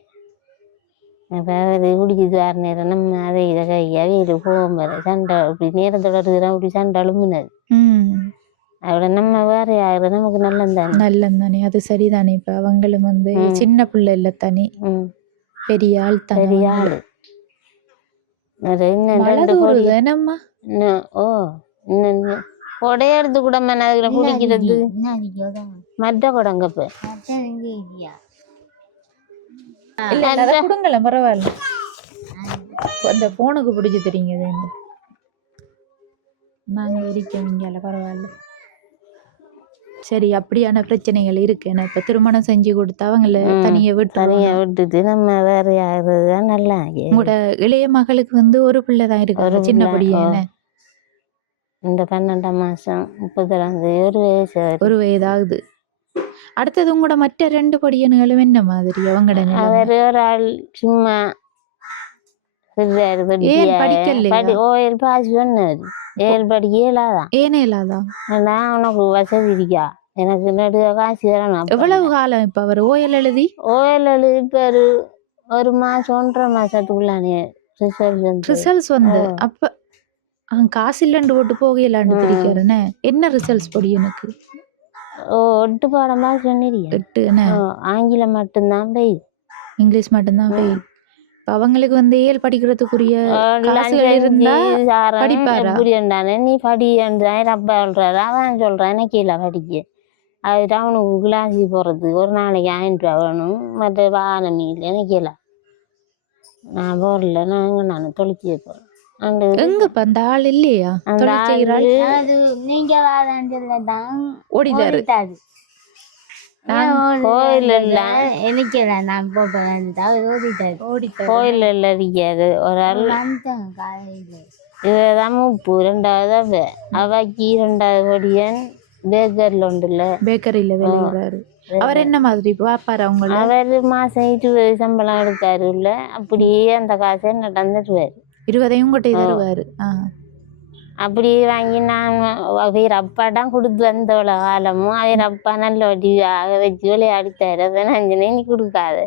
அப்ப அவரு குடிச்சிட்டு வர நேரம் நம்ம அதை இதை கையாவே இது போகும் வர சண்டை இப்படி நேரம் தொடர்றதுலாம் இப்படி சண்டை அழுமுனது. அவட நம்ம வேற யாரு நமக்கு நல்லந்தானே. அது சரிதானே. இப்ப அவங்களும் வந்து சின்ன பிள்ளை இல்ல தானே, பெரிய ஆள் பெரிய ஆளு. கொடைய எடுத்து கூட அதுல குடிக்கிறது மற்ற கொடங்கப்ப கொடுங்களேன் பரவாயில்ல. அந்த போனுக்கு பிடிச்சி தெரியுங்க. நாங்க இருக்கோம் இங்கால பரவாயில்ல. சரி, அப்படியான பிரச்சனைகள் இருக்கு. ஏன்னா இப்ப திருமணம் செஞ்சு கொடுத்தா அவங்கள தனியா தனியாக விட்டு விட்டுட்டு நம்ம வேற யாருறது தான் நல்லா. உங்களோட இளைய மகளுக்கு வந்து ஒரு பிள்ளை தான் இருக்கு, சின்னபடி. என்ன இந்த 12ஆம் மாதம் 30ஆம் தேதி ஒரு வயசு ஒரு வயதாகுது. அடுத்தது உங்களோட மற்ற 2 படியனுங்களும் என்ன மாதிரி அவங்களோட நிலைமை? அவர் ஒரு ஆள் சும்மா ஏன் படிக்கலையா? ஓயல் பாஸ் பண்ணாரு. ஏழு படிக்க இயலாதான். ஏனே இல்லாதான்? நான் உனக்கு வசதி இருக்கா, எனக்கு நடுக காசு தரணும். எவ்வளவு காலம் இப்ப அவர் ஓயல் எழுதி? ஓயல் எழுதி இப்போ ஒரு மாதம் 1.5 மாதத்துக்குள்ளானே ரிசல்ட்ஸ் வந்து அப்ப காசு இல்லைன்னு போட்டு போகலான்னு தெரிவிக்கிறேன்னு. என்ன ரிசல்ட்ஸ் படி எனக்கு 8 பாடமா சொன்னிருக்கேன். 8 என்ன? ஆங்கிலம் மட்டும்தான் பெய்யுது, இங்கிலீஷ் மட்டும்தான் பெய்யுது. அவங்களுக்கு வந்து ஏழு படிக்கிறதுக்குரிய காசுகள் இருந்தா படிப்பாரா? புரியண்டானே நீ படின்றான் அப்பா சொல்றாரு, அவன் சொல்றான் எனக்கு இல்லை படிக்க. அது அவனுக்கு கிளாஸி போறது ஒரு நாளைக்கு 1000 ரூபா வேணும், மற்ற வாகனம் இல்லை எனக்கு இல்லை. நான் போடல, நான் தொலைச்சி வைப்பேன். எங்கப்ப அந்த ஆள் இல்லையா? நீங்க வாதான் ஓடிட்டாரு. கோயில் எனக்கு நான் கோயில் இருக்காது ஒரு ஆள். இதுதான் முப்பு 2வது அவைக்கு 2வது படியன் பேக்கரில் உண்டுல்ல, பேக்கரியில வேலைறாரு. அவர் என்ன மாதிரி பாப்பாரு அவங்க? அவர் மாசம் 20 சம்பளம் எடுக்காரு இல்ல, அப்படியே அந்த காசை நடந்துருவாரு. 20 கொட்டை தருவாரு. அப்படியே வாங்கி நான் அவர் அப்பாட்டான் கொடுத்து வந்தவள காலமும் அவர் அப்பா நல்ல வட்டியாக வச்சு விளையாடித்தாரு. அதை நஞ்சினே நீ கொடுக்காத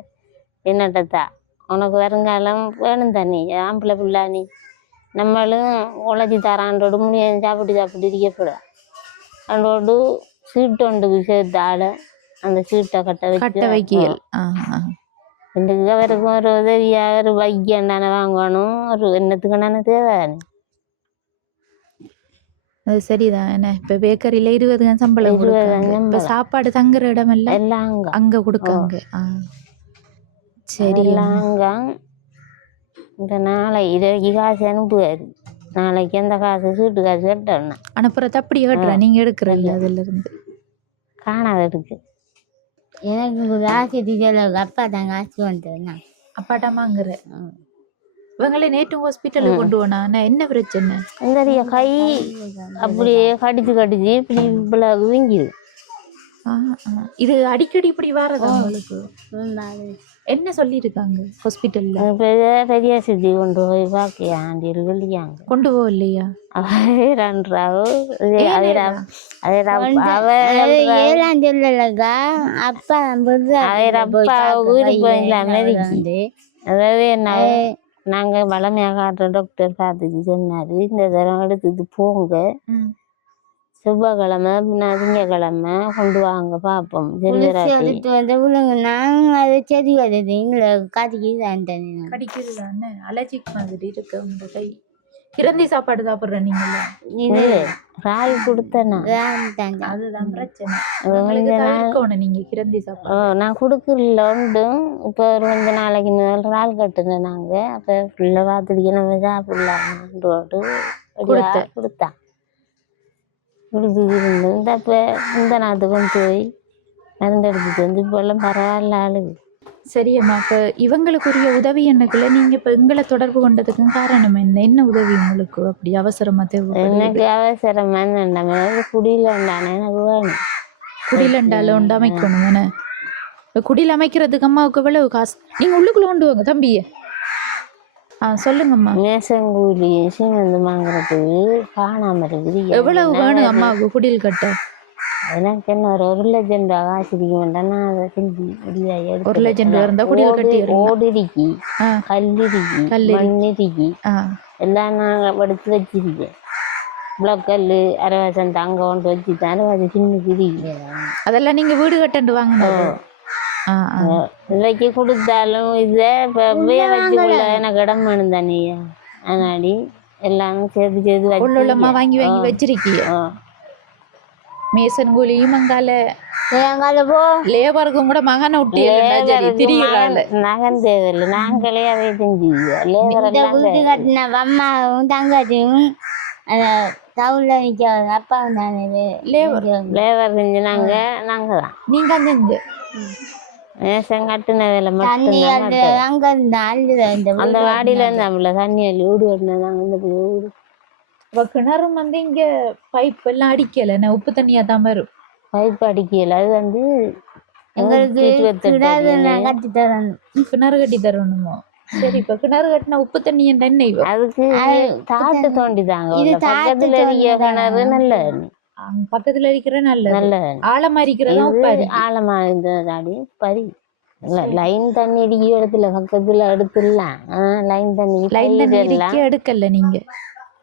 என்னட்டத்தா, உனக்கு வருங்காலம் வேணும் தானே, ஆம்பளை பிள்ளை நீ, நம்மளும் உழைச்சி தரான்றோடு முடியாது சாப்பிட்டு இருக்கப்படாது. அதோடு சீட்டு ஒன்றுக்கு சேர்த்தால அந்த சீட்டை கட்ட வைக்கல். ரெண்டுக்கு அவருக்கும் ஒரு உதவியாக ஒரு வைக்கியம் தானே வாங்கணும், ஒரு எண்ணத்துக்கு நானே தேவை. அது சரிதான். என்ன இப்ப பேக்கரியில 20 சம்பளம் கொடுக்காங்க. இப்ப சாப்பாடு தங்குற இடம் எல்லாம் அங்க கொடுக்காங்க. சரி, இந்த நாளை 20 காசு அனுப்புவாரு, நாளைக்கு அந்த காசு சீட்டு காசு கட்டணும். அனுப்புறது அப்படியே கட்டுறேன், நீங்க எடுக்கிறல்ல அதுல இருந்து காணாத இருக்கு. எனக்கு காசு அப்பா தான் காசு வந்துடுனா அப்பாட்டா வாங்குற. இவங்களை நேற்று ஹாஸ்பிட்டலுக்கு கொண்டு போனா என்ன பிரச்சனை? இந்த கை அப்படியே கடிச்சு இப்படி இவ்வளவு வீங்கிது. இது அடிக்கடி இப்படி வரதா உங்களுக்கு? என்ன சொல்லியிருக்காங்க ஹாஸ்பிட்டல்ல? பெரிய சித்தி கொண்டு போய் பார்க்க சொல்லியாங்க. கொண்டு போகலையா? அதாவது என்ன, நாங்கள் வளமையாக காட்டுற டாக்டர் பார்த்துட்டு சொன்னாரு, இந்த தரம் எடுத்துட்டு போங்க, செவ்வாய்க்கிழமை திங்கக்கிழமை கொண்டு வாங்க பார்ப்போம். அலர்ஜிக் மாதிரி இருக்கு உங்க கை. கிரந்தி சாப்பாடு சாப்பிடுற நீங்களா? ராய் கொடுத்தேன்னா அதுதான் பிரச்சனை. நீங்க கிரந்தி சாப்பாடு நான் கொடுக்கல உண்டும். இப்போ ஒரு 5 நாளைக்கு முதல் ரால் கட்டுனேன் நாங்கள். அப்போ ஃபுல்லாக பார்த்துட்டு நம்ம சாப்பிடலாம்னு கொடுத்தான். கொடுத்துட்டு இருந்தோம். இந்த அப்போ இந்த நாட்டுக்கு கொண்டு போய் மருந்து எடுத்துட்டு வந்து இப்போல்லாம் பரவாயில்ல ஆளுக்கு. சரியம்மா, இப்போ இவங்களுக்குரிய உதவி என்னக்குள்ள நீங்க இப்போ எங்களை தொடர்பு கொண்டதுக்கு காரணம் என்ன உதவி உங்களுக்கு அப்படி அவசரமா தேவை? எனக்கு அவசரமா நம்ம குடியில் உண்டானே எனக்கு வேணும். குடியில் உண்டாலும் உண்டு அமைக்கணும். என்ன இப்போ குடியில் அமைக்கிறதுக்கு அம்மாவுக்கு எவ்வளவு காசு? நீங்க உள்ளுக்குள்ள கொண்டு வாங்க தம்பிய. சொல்லுங்கம்மா. மேசங்கூலி சீமந்து வாங்குறதுக்கு காணாம இருக்குது. எவ்வளவு வேணும் அம்மாவுக்கு குடியில் கட்ட? எனக்கு என்ன ஒரு 1 லட்சம் ரூபா காசு இருக்க வேண்டாம். நான் அதை செஞ்சு 1 லட்சம் ரூபா இருந்தா குடியில் கட்டி ஓடிருக்கி கல்லிருக்கி மண்ணிருக்கி எல்லாம் நான் எடுத்து வச்சிருக்கேன். பிளக்கல் அரவாசம் தங்க கொண்டு வச்சுதான் அரவாசம் சின்ன. அதெல்லாம் நீங்க வீடு கட்டு வாங்கணும். விலைக்கு கொடுத்தாலும் இதை இப்போ வச்சுக்குள்ள எனக்கு இடம் வேணும் தானே, அதனாடி எல்லாம் சேர்த்து வாங்கி வச்சிருக்கீங்க. மேசன் கூலியும் அங்கால லேபருக்கும் கூட மகனை விட்டு நகன் தேவையில்லை, நாங்களே அதை செஞ்சு வீடு கட்டின அம்மாவும் தங்கச்சியும் டவுன்ல நிற்காது அப்பா தானே லேபர் லேபர் செஞ்சுனாங்க நாங்கள் தான் நீங்க அந்த இந்த நேசம் கட்டுன வேலை தண்ணி மட்டும்தான் அந்த பார்த்தோம். அங்க இருந்து அள்ளுத இந்த அந்த வாடியில இருந்தாப்புல தண்ணி அள்ளி வீடு கட்டினதாங்க இந்த வீடு இப்ப கிணறும் வந்து இங்க பைப் எல்லாம் அடிக்கல நான் உப்பு தண்ணியா தான் வரும் பைப் அடிக்கல அது வந்து எங்களுக்கு 128 கிடாது அடின்னு. கட்டி தரணும் கிணறு கட்டி தரணுமோ சரி இப்ப கிணறு கட்டினா உப்பு தண்ணி என்ன இவ அதுக்கு தாட்டு தோண்டிதாங்க இது பக்கத்துல தாட்டு இருக்க கிணறு நல்ல பக்கத்துல இருக்கிற நல்ல நல்ல ஆழமா இருக்கிறதா இது உப்பு அரிக்கும். ஆழமா இருந்ததாடி பரி லைன் தண்ணி அடிக்கிற இடத்துல பக்கத்துல எடுத்துடலாம் லைன் தண்ணி லைன் தண்ணி பயிர் எல்லாம் இடிக்க எடுக்கல நீங்க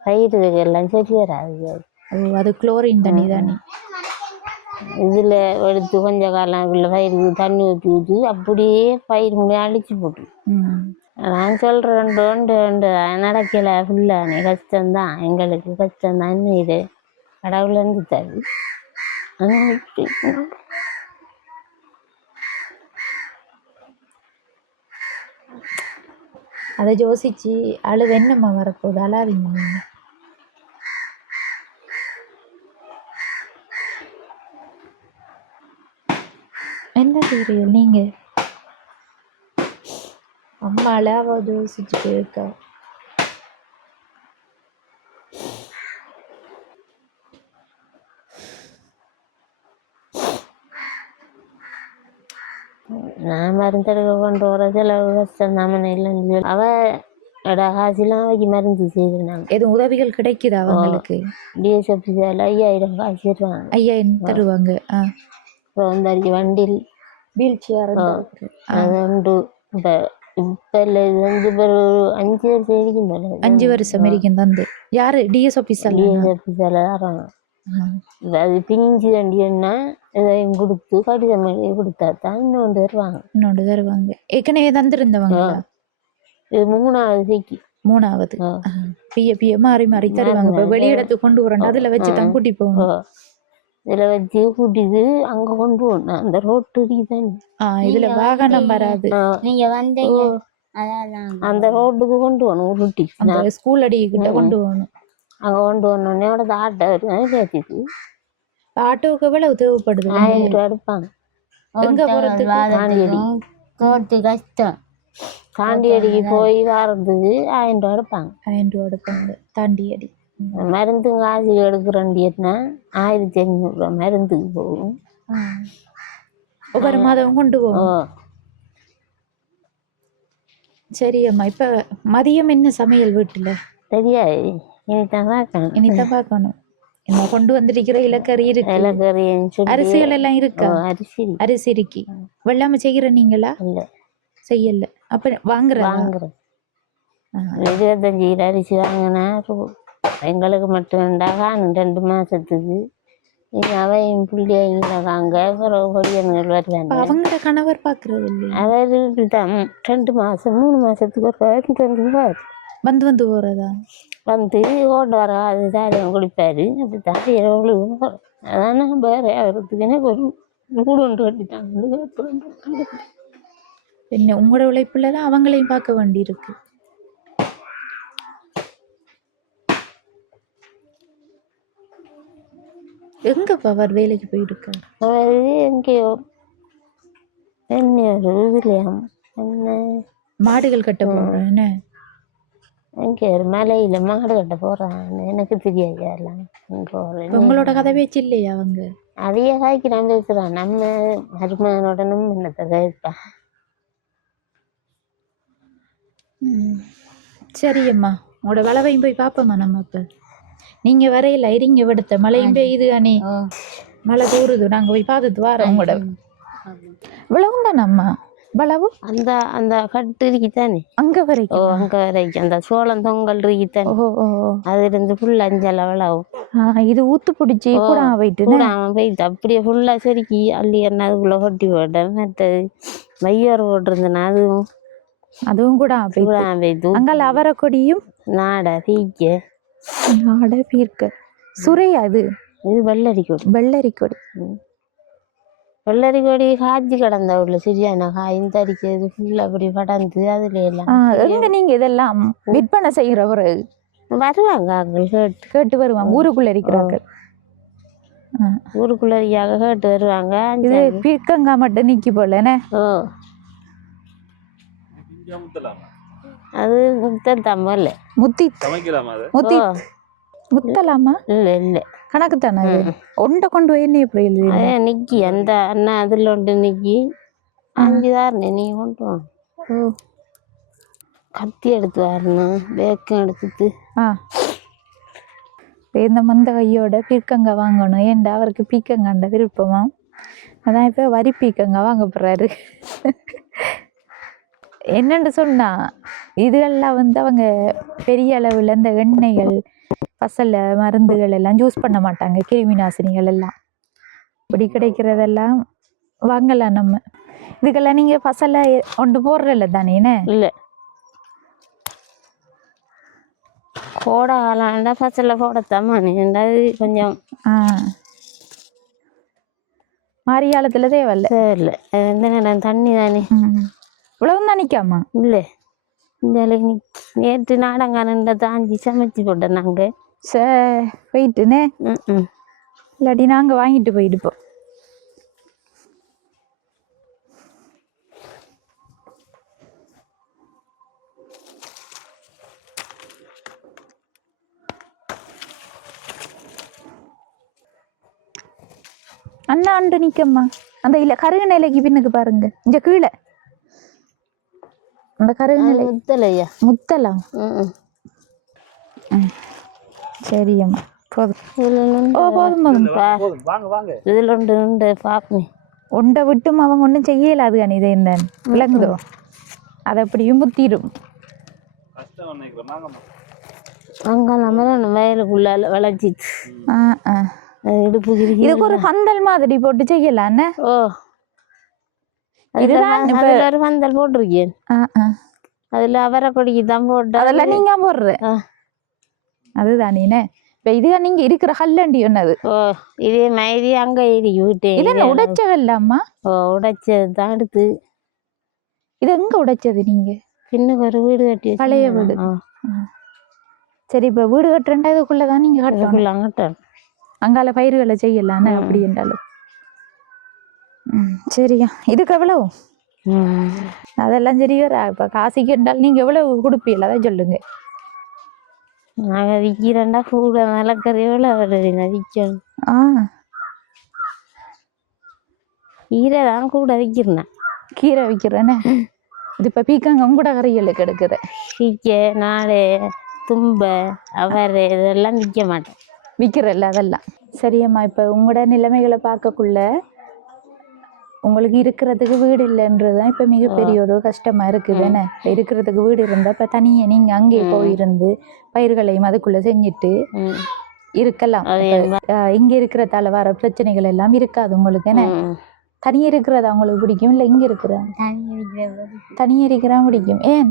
பயிர் எல்லாம் சரி வராது. ஓ அது குளோரின் தண்ணி தானே இதுல எடுத்து கொஞ்ச காலம் உள்ள பயிருக்கு தண்ணி ஊற்றி ஊற்றி அப்படியே பயிர் முடிய அழிச்சு போட்டு ம். நான் சொல்றேன் நடக்கல ஃபுல்லானே கஷ்டம்தான் எங்களுக்கு கஷ்டம்தான் இது கடவுள் இருந்து தரு அதை யோசிச்சு அழுது என்னம்மா வரப்போகுது அழாதீங்க நீங்க என்ன செய்றீங்க நீங்க அம்மா அழாவ யோசிச்சுட்டு இருக்கா நான் மருந்தெடுக்க கொண்டு வர செலவு கஷ்டம் நம்ம இல்லைன்னு அவ காசுலாம் அவைக்கு மருந்து செய்திருந்தாங்க. எதுவும் உதவிகள் கிடைக்குதா அவங்களுக்கு டிஎஸ்எஃப் 5000 காசு தருவாங்க. 5000 தருவாங்க அப்புறம் வந்து வண்டியில் வீல் சேர் அது உண்டு. இப்போ இப்போ இல்லை இது வந்து இப்போ ஒரு 5 வருஷம் இருக்கும் போல 5 வருஷம் வரைக்கும் தந்து யாரு டிஎஸ் ஆபீஸர் டிஎஸ்எஃப் தராங்க. அது பிஞ்சு வண்டின்னா இதையும் கொடுத்து கடிதம் எழுதி கொடுத்தா தான் இன்னொன்று தருவாங்க. இன்னொன்று தருவாங்க ஏற்கனவே தந்திருந்தவங்க இது 3வது சைக்கு 3வது பிய மாறி மாறி தருவாங்க இப்போ வெளியிடத்து கொண்டு வரணும் அதுல வச்சு தான் கூட்டி போகணும். இதில் வச்சு கூட்டிட்டு அங்கே கொண்டு போகணும் அந்த ரோட்டு தானே இதுல வாகனம் வராது நீங்க வந்தீங்க அதான் அந்த ரோட்டுக்கு கொண்டு போகணும் உருட்டி அந்த ஸ்கூல் அடிக்கிட்ட கொண்டு போகணும். அங்கே கொண்டு வரணுன்னே அவட ஆட்டோ பேசிட்டு ஆட்டோவுக்கு எவ்வளவு தேவைப்படுது 1000 ரூபா எடுப்பாங்க. எங்க போறதுக்கு தாண்டியடி தோட்டு கஷ்டம் தாண்டியடிக்கு போய் வர்றதுக்கு 1000 ரூபா எடுப்பாங்க. 1000 ரூபா எடுப்பாங்க தாண்டியடி மருந்து காசு எடுக்கிறோன்னா 1500 ரூபா மருந்துக்கு போகும். ஒவ்வொரு மாதம் கொண்டு போவோம். சரி அம்மா இப்ப மதியம் என்ன சமையல் வீட்டுல தெரியாது இனிதான் பார்க்கணும். இனிதான் பார்க்கணும். என்ன கொண்டு வந்திருக்கிற இலக்கறி இருக்கு இலக்கறின்னு அரிசிகள் எல்லாம் இருக்கா அரிசி இருக்கு வெள்ளாம செய்கிற நீங்களா இல்லை செய்யல அப்ப வாங்குறேன் 25 கிலோ அரிசி வாங்கினா எங்களுக்கு மட்டும்டா காணும் 2 மாசத்துக்கு. அவையும் பிள்ளைங்களை வாங்க பிறகு கொடியன்கள் வருவாங்க. அவங்களோட கணவர் பாக்குறது இல்லையா அவர் தான் 2 மாசம் 3 மாசத்துக்கு ஒரு வந்து வந்து போறதா வந்து ஓட்டு வர அது சாரியம் குடிப்பாரு அப்படித்தான் எவ்வளோ அதான் வேற அவருக்குன்னு ஒரு வீடு ஒன்று கட்டிட்டாங்க. என்ன உங்களோட உழைப்புல தான் அவங்களையும் பார்க்க வேண்டி இருக்கு. எங்க அவர் வேலைக்கு போயிருக்காரு அவர் எங்கேயோ என்ன இதுலையாம் என்ன மாடுகள் கட்ட போறேன் என்ன எங்கே ஒரு மலையில மாடு கட்ட போறான்னு எனக்கு தெரியாது. எல்லாம் உங்களோட கதை பேச்சு இல்லையா அவங்க அதையே காய்க்கு நான் பேசுறான் நம்ம மருமகனுடனும் என்னத்தை கேட்பான். சரி அம்மா உங்களோட வளவையும் போய் பார்ப்போம்மா நம்ம இப்ப நீங்க வரையில இறங்க விடுத்த மழையும் பெய்யுது அணி மழை தூருது நாங்க போய் பார்த்துட்டு வரோம் உங்களோட இவ்வளவும் தானே அம்மா வளவு அந்த அந்த கட்டு இருக்குத்தானே அங்க வரைக்கும் அங்க வரைக்கும் அந்த சோளம் தொங்கல் இருக்குத்தானே அது இருந்து ஃபுல்லா 5 அளவலாகும். இது ஊத்து பிடிச்சி கூட போயிட்டு அப்படியே ஃபுல்லா செருக்கி அள்ளி என்ன அதுக்குள்ள கொட்டி போட்டேன். மற்றது மையார் போட்டிருந்தேன்னா அதுவும் கூட அங்கால அவரை கொடியும் நாடா பீக்க நாட பீர்க்க சுரையா இது வெள்ளரி கொடி வெள்ளரி கொடி காய்ச்சி கிடந்த உள்ள சரியான காயும் தரிக்கிறது ஃபுல்லா அப்படி படந்து அதுல எல்லாம் எங்க நீங்க இதெல்லாம் விற்பனை செய்யறவரு வருவாங்க ஆக்கள் கேட்டு கேட்டு வருவாங்க ஊருக்குள்ள இருக்கிறார்கள். ஊருக்குள்ளேயாக கேட்டு வருவாங்க. இது பீர்க்கங்காய் மட்டும் நிக்கி போல என்ன? ஓ அது முத்தம்ல முத்தி முத்தி முத்தலாமா? இல்லை இல்லை கணக்கு தானே ஒன்றை கொண்டு போய் என்ன எப்படி எழுதி அதே நிக்கி அந்த அண்ணா அதில் ஒன்று நிக்கி 5 தாரணே நீ கொண்டு வா. கத்தி எடுத்து வரணும் பேக்கம் எடுத்துட்டு இந்த மந்த கையோட பீர்க்கங்காய் வாங்கணும். ஏன்டா அவருக்கு பீக்கங்காண்ட விருப்பமா, அதான் இப்போ வரி பீக்கங்காய் வாங்க போறாரு. என்னென்னு சொன்னா இதுகள்லாம் வந்து அவங்க பெரிய அளவில் இந்த எண்ணெய்கள் பசலை மருந்துகள் எல்லாம் யூஸ் பண்ண மாட்டாங்க. கிருமி நாசினிகள் எல்லாம் இப்படி கிடைக்கிறதெல்லாம் வாங்கலாம் நம்ம. இதுக்கெல்லாம் நீங்கள் பசலை ஒன்று போடுறல தானேண்ணே? இல்லை கோடை காலம்டா பசலை போடத்தாம நீண்டாது கொஞ்சம் மாறி காலத்தில் தேவையில்ல. இல்லை எந்த நேரம் தண்ணி தானே இவ்வளவு தான் நிற்காமா? இல்லை இந்த வேலைக்கு நேற்று நாடங்கானண்ட தாஞ்சி சமைச்சு போட்டோம் நாங்கள். போயிட்டுனே இல்லாட்டி நாங்கள் வாங்கிட்டு போயிடுப்போம். அண்ணா அண்டு நிக்கம்மா அந்த இல்ல கருகு நிலைக்கு பின்னுக்கு பாருங்க இங்க கீழே அந்த கருகு நிலை முத்தலையா முத்தலாம். சரியம்மா போதும். போதும் இதுல உண்டு பாப்பேன் ஒன்றை விட்டும் அவங்க ஒன்றும் செய்யலாது அனி இதை இந்த விளங்குதோ அதை அப்படியும் முத்திடும். அங்க நம்ம வயலுக்குள்ளால விளைச்சிச்சு இடுப்பு இதுக்கு ஒரு பந்தல் மாதிரி போட்டு செய்யலாம். ஓ இதுதான் ஒரு பந்தல் போட்டிருக்கேன். அதுல அவரை கொடிக்கு தான் போட்டு அதெல்லாம் நீங்க போடுற அதுதானே. இப்ப இதுதான் நீங்க இருக்கிற கல்லண்டி ஒன்னது. ஓ இதே மாதிரி அங்க ஏறி விட்டேன். இதென்ன உடைச்சவில்லாமா? ஓ உடைச்சது தான் எடுத்து. இது எங்க உடைச்சது நீங்க? பின்னுக்கு ஒரு வீடு கட்டி பழைய வீடு. சரி இப்ப வீடு கட்டுறா இதுக்குள்ளதான் நீங்க கட்டணும். அங்கால பயிர்களை செய்யலான்னு அப்படி என்றாலும் சரியா. இதுக்கு எவ்வளவு? அதெல்லாம் சரி வர இப்ப காசிக்கு என்றால் நீங்க எவ்வளவு கொடுப்பீங்களா அதை சொல்லுங்க. நாங்கள் விற்கிறேன்டா கூட மலக்கறி எவ்வளவு விற்கணும். கீரை தான் கூட விற்கிறேன். கீரை விற்கிறேன்னு இது இப்போ பீக்கங்க கூட கறிகளுக்கு எடுக்கிற கீரை நாளை தும்பை அவரை இதெல்லாம் விற்க மாட்டேன். விற்கிறல்ல அதெல்லாம் சரியம்மா. இப்போ உங்களோட நிலைமைகளை பார்க்கக்குள்ள உங்களுக்கு இருக்கிறதுக்கு வீடு இல்லைன்றது தான் இப்போ மிகப்பெரிய ஒரு கஷ்டமாக இருக்குதுன்னு. இருக்கிறதுக்கு வீடு இருந்தால் இப்போ தனியாக நீங்கள் அங்கே போயிருந்து பயிர்களையும் அதுக்குள்ளே செஞ்சுட்டு இருக்கலாம். இங்கே இருக்கிறதால வர பிரச்சனைகள் எல்லாம் இருக்காது உங்களுக்கு. என்ன தனியாக இருக்கிறது அவங்களுக்கு பிடிக்கும் இல்லை இங்கே இருக்கிற தனியாக இருக்கிறான் பிடிக்கும்? ஏன்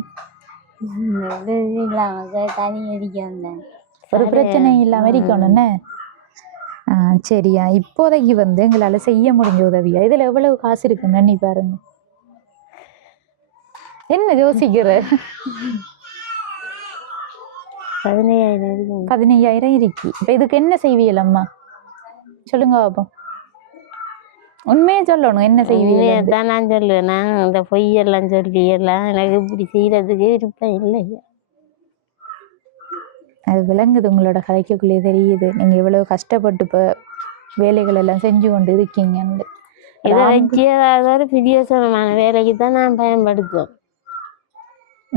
ஒரு பிரச்சனை இல்லாமல் இருக்கணும்னு. சரியா. இப்போதைக்கு வந்து எங்களால் செய்ய முடிஞ்ச உதவியா இதில் எவ்வளவு காசு இருக்குன்னு நீ பாருங்க. என்ன யோசிக்கிற? 15,000 இருக்கு. இப்போ இதுக்கு என்ன செய்வீங்களம்மா சொல்லுங்க பாப்போம். உண்மையே சொல்லணும். என்ன செய்வீங்க தான் நான் சொல்லுவேன். நான் இந்த பொய்யெல்லாம் சொல்லி எல்லாம் எனக்கு இப்படி செய்யறதுக்கு விருப்பம் இல்லையா. அது விளங்குது உங்களோட கதைக்குள்ளே தெரியுது நீங்கள் எவ்வளவு கஷ்டப்பட்டு இப்போ வேலைகள் எல்லாம் செஞ்சு கொண்டு இருக்கீங்கன்னு. இதை வச்சு ஏதாவது ஒரு பிரியோசனமான வேலைக்கு தான் நான் பயன்படுத்துவேன்.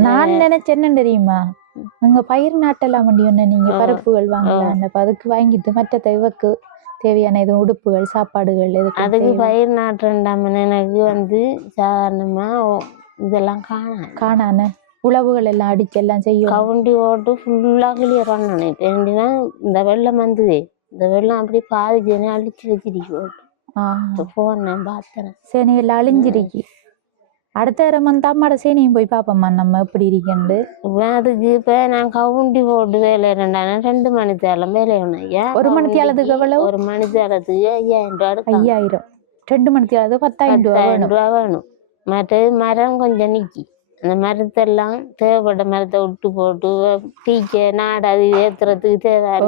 நான் நினைச்சேன்னு தெரியுமா நீங்க பயிர் நாட்டெல்லாம் முடியும்னு நீங்க பருப்புகள் வாங்கலாம். அதுக்கு வாங்கிட்டு மற்ற தேவைக்கு தேவையான எதுவும் உடுப்புகள் சாப்பாடுகள் அதுக்கு பயிர் நாட்டுண்டாம எனக்கு வந்து சாதாரணமா இதெல்லாம் காணான உழவுகள் எல்லாம் அடிச்சு எல்லாம் செய்யும். கவுண்டி ஓட்டு ஃபுல்லாக கிளியர் பண்ணணும். இப்போ எப்படின்னா இந்த வெள்ளம் வந்தது இந்த வெள்ளம் அப்படி பாதிச்சுன்னு அழிச்சு வச்சிருக்கு. போன் நான் பார்த்தேன் சேனை எல்லாம் அழிஞ்சிருக்கு. அடுத்த மந்த் அம்மாட சேனையும் போய் பார்ப்போம்மா நம்ம எப்படி இருக்கேன்னு. அதுக்கு இப்போ நான் கவுண்டி போட்டு வேலை 2 மணி தேலம் வேலை ஒன்று. ஒரு மணி தேலத்துக்கு எவ்வளவு? ஒரு மணி தேலத்துக்கு 5,000 ரூபா. 5,000. 2 மணி தேலத்துக்கு 10,000 ரூபா வேணும். வேணும். மற்ற மரம் கொஞ்சம் நிக்கி அந்த மரத்தெல்லாம் தேவைப்பட்ட மரத்தை விட்டு போட்டு டீக்க நாடு அது ஏற்றுறதுக்கு தேவையான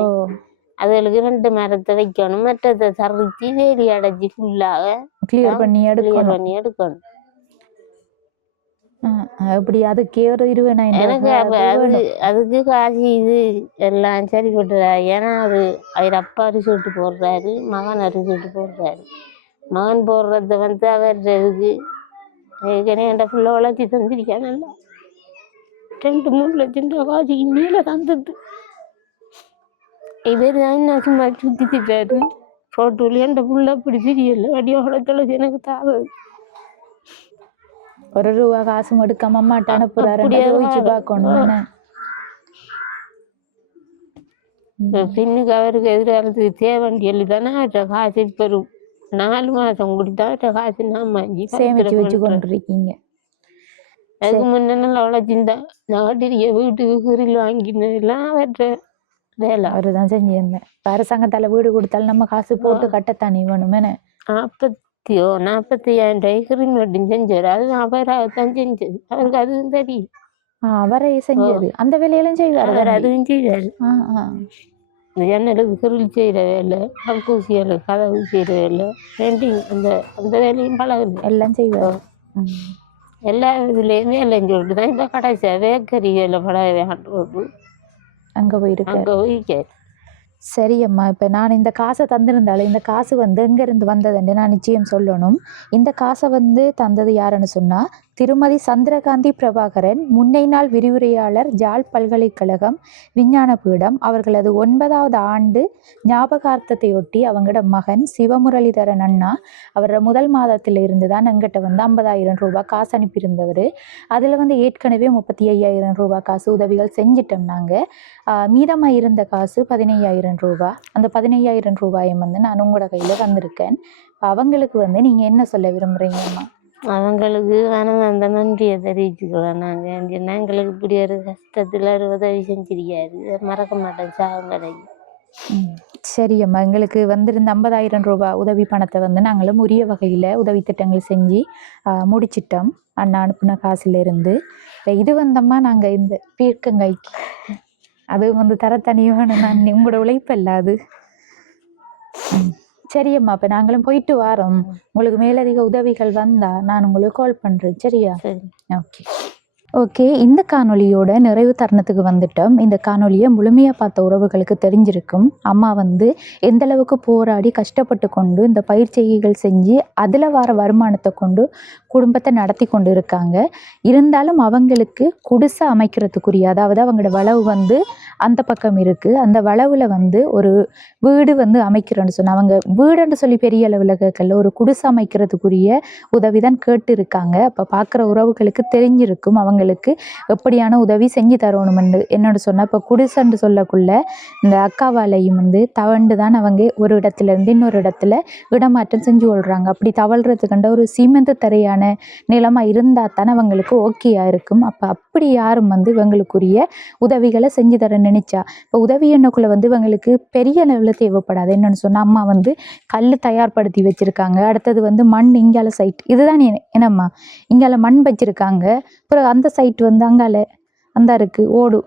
அதுகளுக்கு 2 மரத்தை வைக்கணும். மற்றதை சறிச்சு வேலி அடைச்சி ஃபுல்லாக கிளியர் பண்ணி எடுக்கணும். அப்படி அதுக்கே ஒரு 20,000 எனக்கு அதுக்கு காசு இது எல்லாம் சரிப்பட்டுறா. ஏன்னா அவர் அப்பா அரிசிட்டு போடுறாரு, மகன் அரிசிட்டு போடுறாரு. மகன் போடுறத அவர் இதுக்கு ஏற்கனவே என் ஃபுல்லாக வளர்ச்சி தந்திருக்கேன். நல்லா 2-3 லட்சம் ரூபா காசுக்கு மேலே தந்தது. இவர் தான் நான் சும்மா சுத்திட்டாரு ரோட்டுல. என் ஃபுல்லாக அப்படி தெரியல வடியா வளர்த்தளவு எனக்கு தாவது. 1 ரூபா காசும் எடுக்காம அம்மாட்ட அனுப்புறாரு. பின்னுக்கு அவருக்கு எதிர்காலத்துக்கு தேவண்டி தானே காசு பெறும். 4 மாசம் கொடுத்தா காசு நான் வாங்கி சேமிச்சு வச்சு கொண்டிருக்கீங்க. அதுக்கு முன்ன நல்லா வளர்ச்சிருந்தா நாட்டிரிய வீட்டுக்கு குரில் வாங்கினதெல்லாம் அவற்ற வேலை அவருதான் செஞ்சிருந்தேன். அரசாங்கத்தால வீடு கொடுத்தாலும் நம்ம காசு போட்டு கட்டத்தானே வேணுமே. 45,000 ரூபாய் கிரீம் மட்டும் செஞ்சாரு. அது அவராகத்தான் செஞ்சது. அவருக்கு அதுவும் தெரியும். அவரே செஞ்சது. அந்த வேலையெல்லாம் செய்வார். அவர் அதுவும் செய்வாரு. ஜன்னலுக்கு கிரில் செய்கிற வேலை, கக்கூசியல் கதவு செய்கிற வேலை, பெயிண்டிங் அந்த வேலையும் பழகுது. எல்லாம் செய்வார். எல்லா இதுலேயும் வேலைன்னு சொல்லிட்டு தான் இப்போ கடைசியா வேக்கரி வேலை பழக போட்டு அங்கே போயிருக்காரு. சரி அம்மா, இப்போ நான் இந்த காசை தந்திருந்தாலும் இந்த காசு எங்கேருந்து வந்ததுன்னு நான் நிச்சயம் சொல்லணும். இந்த காசை தந்தது யாருன்னு சொன்னால் திருமதி சந்திரகாந்தி பிரபாகரன், முன்னை நாள் விரிவுரையாளர், ஜாழ் பல்கலைக்கழகம் விஞ்ஞான பீடம். அவர்களது 9வது ஆண்டு ஞாபகார்த்தத்தையொட்டி அவங்களோட மகன் சிவமுரளிதரன் அண்ணா அவர் முதல் மாதத்தில் இருந்து தான் எங்கிட்ட 50,000 ரூபாய் காசு அனுப்பியிருந்தவர். அதில் ஏற்கனவே 35,000 ரூபாய் காசு உதவிகள் செஞ்சிட்டோம். நாங்கள் மீதமாக இருந்த காசு 15,000 ரூபாய். அந்த 15,000 ரூபாயும் நான் உங்களோட கையில் வந்திருக்கேன். அவங்களுக்கு நீங்கள் என்ன சொல்ல விரும்புகிறீங்கம்மா? அவங்களுக்கு அந்த நன்றியை தெரிவிச்சுக்கலாம். நாங்கள் எங்களுக்கு இப்படி ஒரு கஷ்டத்தில் ஒரு உதவி செஞ்சிருக்காரு. மறக்க மாட்டேன் சாகும் வரைக்கும். சரி அம்மா, எங்களுக்கு வந்திருந்த 50,000 ரூபாய் உதவி பணத்தை நாங்களும் உரிய வகையில் உதவி திட்டங்கள் செஞ்சு முடிச்சிட்டோம். அண்ணா அனுப்பின காசுலேருந்து இது வந்தம்மா நாங்கள் இந்த பீர்க்கங்காய்க்கு அது தரத்தனியான நான் உங்களோட உழைப்பு இல்லாது. சரியம்மா, அப்போ நாங்களும் போயிட்டு வரோம். உங்களுக்கு மேலதிக உதவிகள் வந்தால் நான் உங்களுக்கு கால் பண்ணுறேன். சரியா? சரி, ஓகே. ஓகே, இந்த காணொலியோட நிறைவு தருணத்துக்கு வந்துட்டோம். இந்த காணொலியை முழுமையாக பார்த்த உறவுகளுக்கு தெரிஞ்சிருக்கும் அம்மா எந்த அளவுக்கு போராடி கஷ்டப்பட்டு கொண்டு இந்த பயிற்சிகள் செஞ்சு அதில் வர வருமானத்தை கொண்டு குடும்பத்தை நடத்தி கொண்டு இருக்காங்க. இருந்தாலும் அவங்களுக்கு குடிசை அமைக்கிறதுக்குரிய, அதாவது அவங்களோட வளவு அந்த பக்கம் இருக்குது. அந்த வளவில் ஒரு வீடு அமைக்கிறோன்னு சொன்னால் அவங்க வீடுன்னு சொல்லி பெரிய அளவில் கேட்கல, ஒரு குடிசை அமைக்கிறதுக்குரிய உதவி தான் கேட்டு இருக்காங்க. அப்போ பார்க்குற உறவுகளுக்கு தெரிஞ்சிருக்கும் அவங்களுக்கு எப்படியான உதவி செஞ்சு தரணும்னு. என்னோட சொன்னால் இப்போ குடிசைன்னு சொல்லக்குள்ள இந்த அக்காவாலையும் தவண்டு தான் அவங்க ஒரு இடத்துல இருந்து இன்னொரு இடத்துல இடமாற்றம் செஞ்சு கொள்கிறாங்க. அப்படி தவழ்கிறதுக்கண்ட ஒரு சீமெந்து தரையான நிலமாக இருந்தால் தானே அவங்களுக்கு ஓகேயா இருக்கும். அப்போ அப்படி யாரும் இவங்களுக்குரிய உதவிகளை செஞ்சு தர நினைச்சா இப்போ உதவி எண்ணக்குள்ள இவங்களுக்கு பெரிய லெவலில் தேவைப்படாது. என்னன்னு சொன்னால் அம்மா கல் தயார்படுத்தி வச்சுருக்காங்க. அடுத்தது மண் இங்கால சைட் இதுதான் என்னம்மா இங்கால மண் வச்சுருக்காங்க. அப்புறம் அந்த சைட் அங்கால அந்த இருக்குது ஓடு,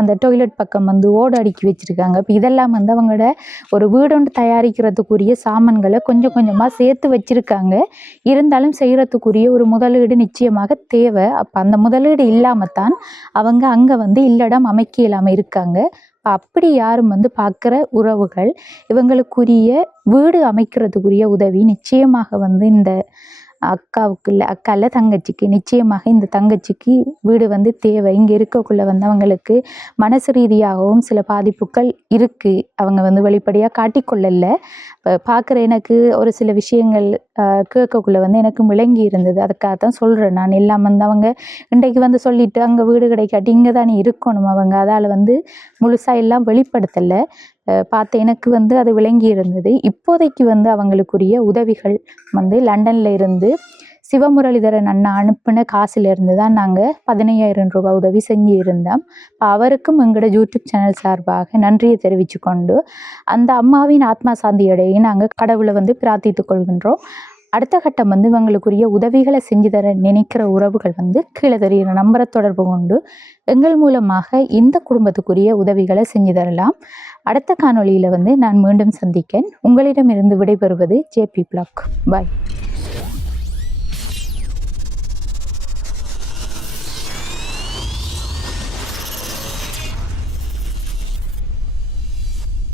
அந்த டொய்லெட் பக்கம் ஓடு அடுக்கி வச்சுருக்காங்க. இப்போ இதெல்லாம் அவங்களோட ஒரு வீடொன்று தயாரிக்கிறதுக்குரிய சாமான்களை கொஞ்சம் கொஞ்சமாக சேர்த்து வச்சுருக்காங்க. இருந்தாலும் செய்கிறதுக்குரிய ஒரு முதலீடு நிச்சயமாக தேவை. அப்போ அந்த முதலீடு இல்லாமல் தான் அவங்க அங்கே இல்லடம் அமைக்க இல்லாமல் இருக்காங்க. அப்படி யாரும் பார்க்குற உறவுகள் இவங்களுக்குரிய வீடு அமைக்கிறதுக்குரிய உதவி நிச்சயமாக இந்த அக்காவுக்கு இல்லை, அக்கா இல்லை தங்கச்சிக்கு, நிச்சயமாக இந்த தங்கச்சிக்கு வீடு தேவை. இங்கே இருக்கக்குள்ள அவங்களுக்கு மனசு ரீதியாகவும் சில பாதிப்புகள் இருக்குது. அவங்க வெளிப்படையாக காட்டிக்கொள்ளலை. பார்க்குற எனக்கு ஒரு சில விஷயங்கள் கேட்கக்குள்ள எனக்கு விளங்கி இருந்தது. அதுக்காக தான் சொல்கிறேன். நான் எல்லாம் அவங்க இன்றைக்கு சொல்லிட்டு அங்கே வீடு கிடைக்காட்டி இங்கே தானே இருக்கணும். அவங்க அதால் முழுசாக எல்லாம் வெளிப்படுத்தலை. பார்த்து எனக்கு அது விளங்கி இருந்தது. இப்போதைக்கு அவங்களுக்குரிய உதவிகள் லண்டன்ல இருந்து சிவமுரளிதரன் அண்ணா அனுப்பின காசுலேருந்து தான் நாங்கள் 15,000 ரூபாய் உதவி செஞ்சு இருந்தோம். அவருக்கும் எங்களோட யூடியூப் சேனல் சார்பாக நன்றியை தெரிவித்து கொண்டு அந்த அம்மாவின் ஆத்மா சாந்தியடையை நாங்கள் கடவுளை பிரார்த்தித்து கொள்கின்றோம். அடுத்த கட்டம் வந்து இவங்களுக்குரிய உதவிகளை செஞ்சு தர நினைக்கிற உறவுகள் வந்து கீழே தெரிகிற நம்பரை தொடர்பு கொண்டு எங்கள் மூலமாக இந்த குடும்பத்துக்குரிய உதவிகளை செஞ்சு தரலாம். அடுத்த காணொளியில் வந்து நான் மீண்டும் சந்திக்கேன். உங்களிடமிருந்து விடைபெறுவது ஜேபி பிளாக். பாய்.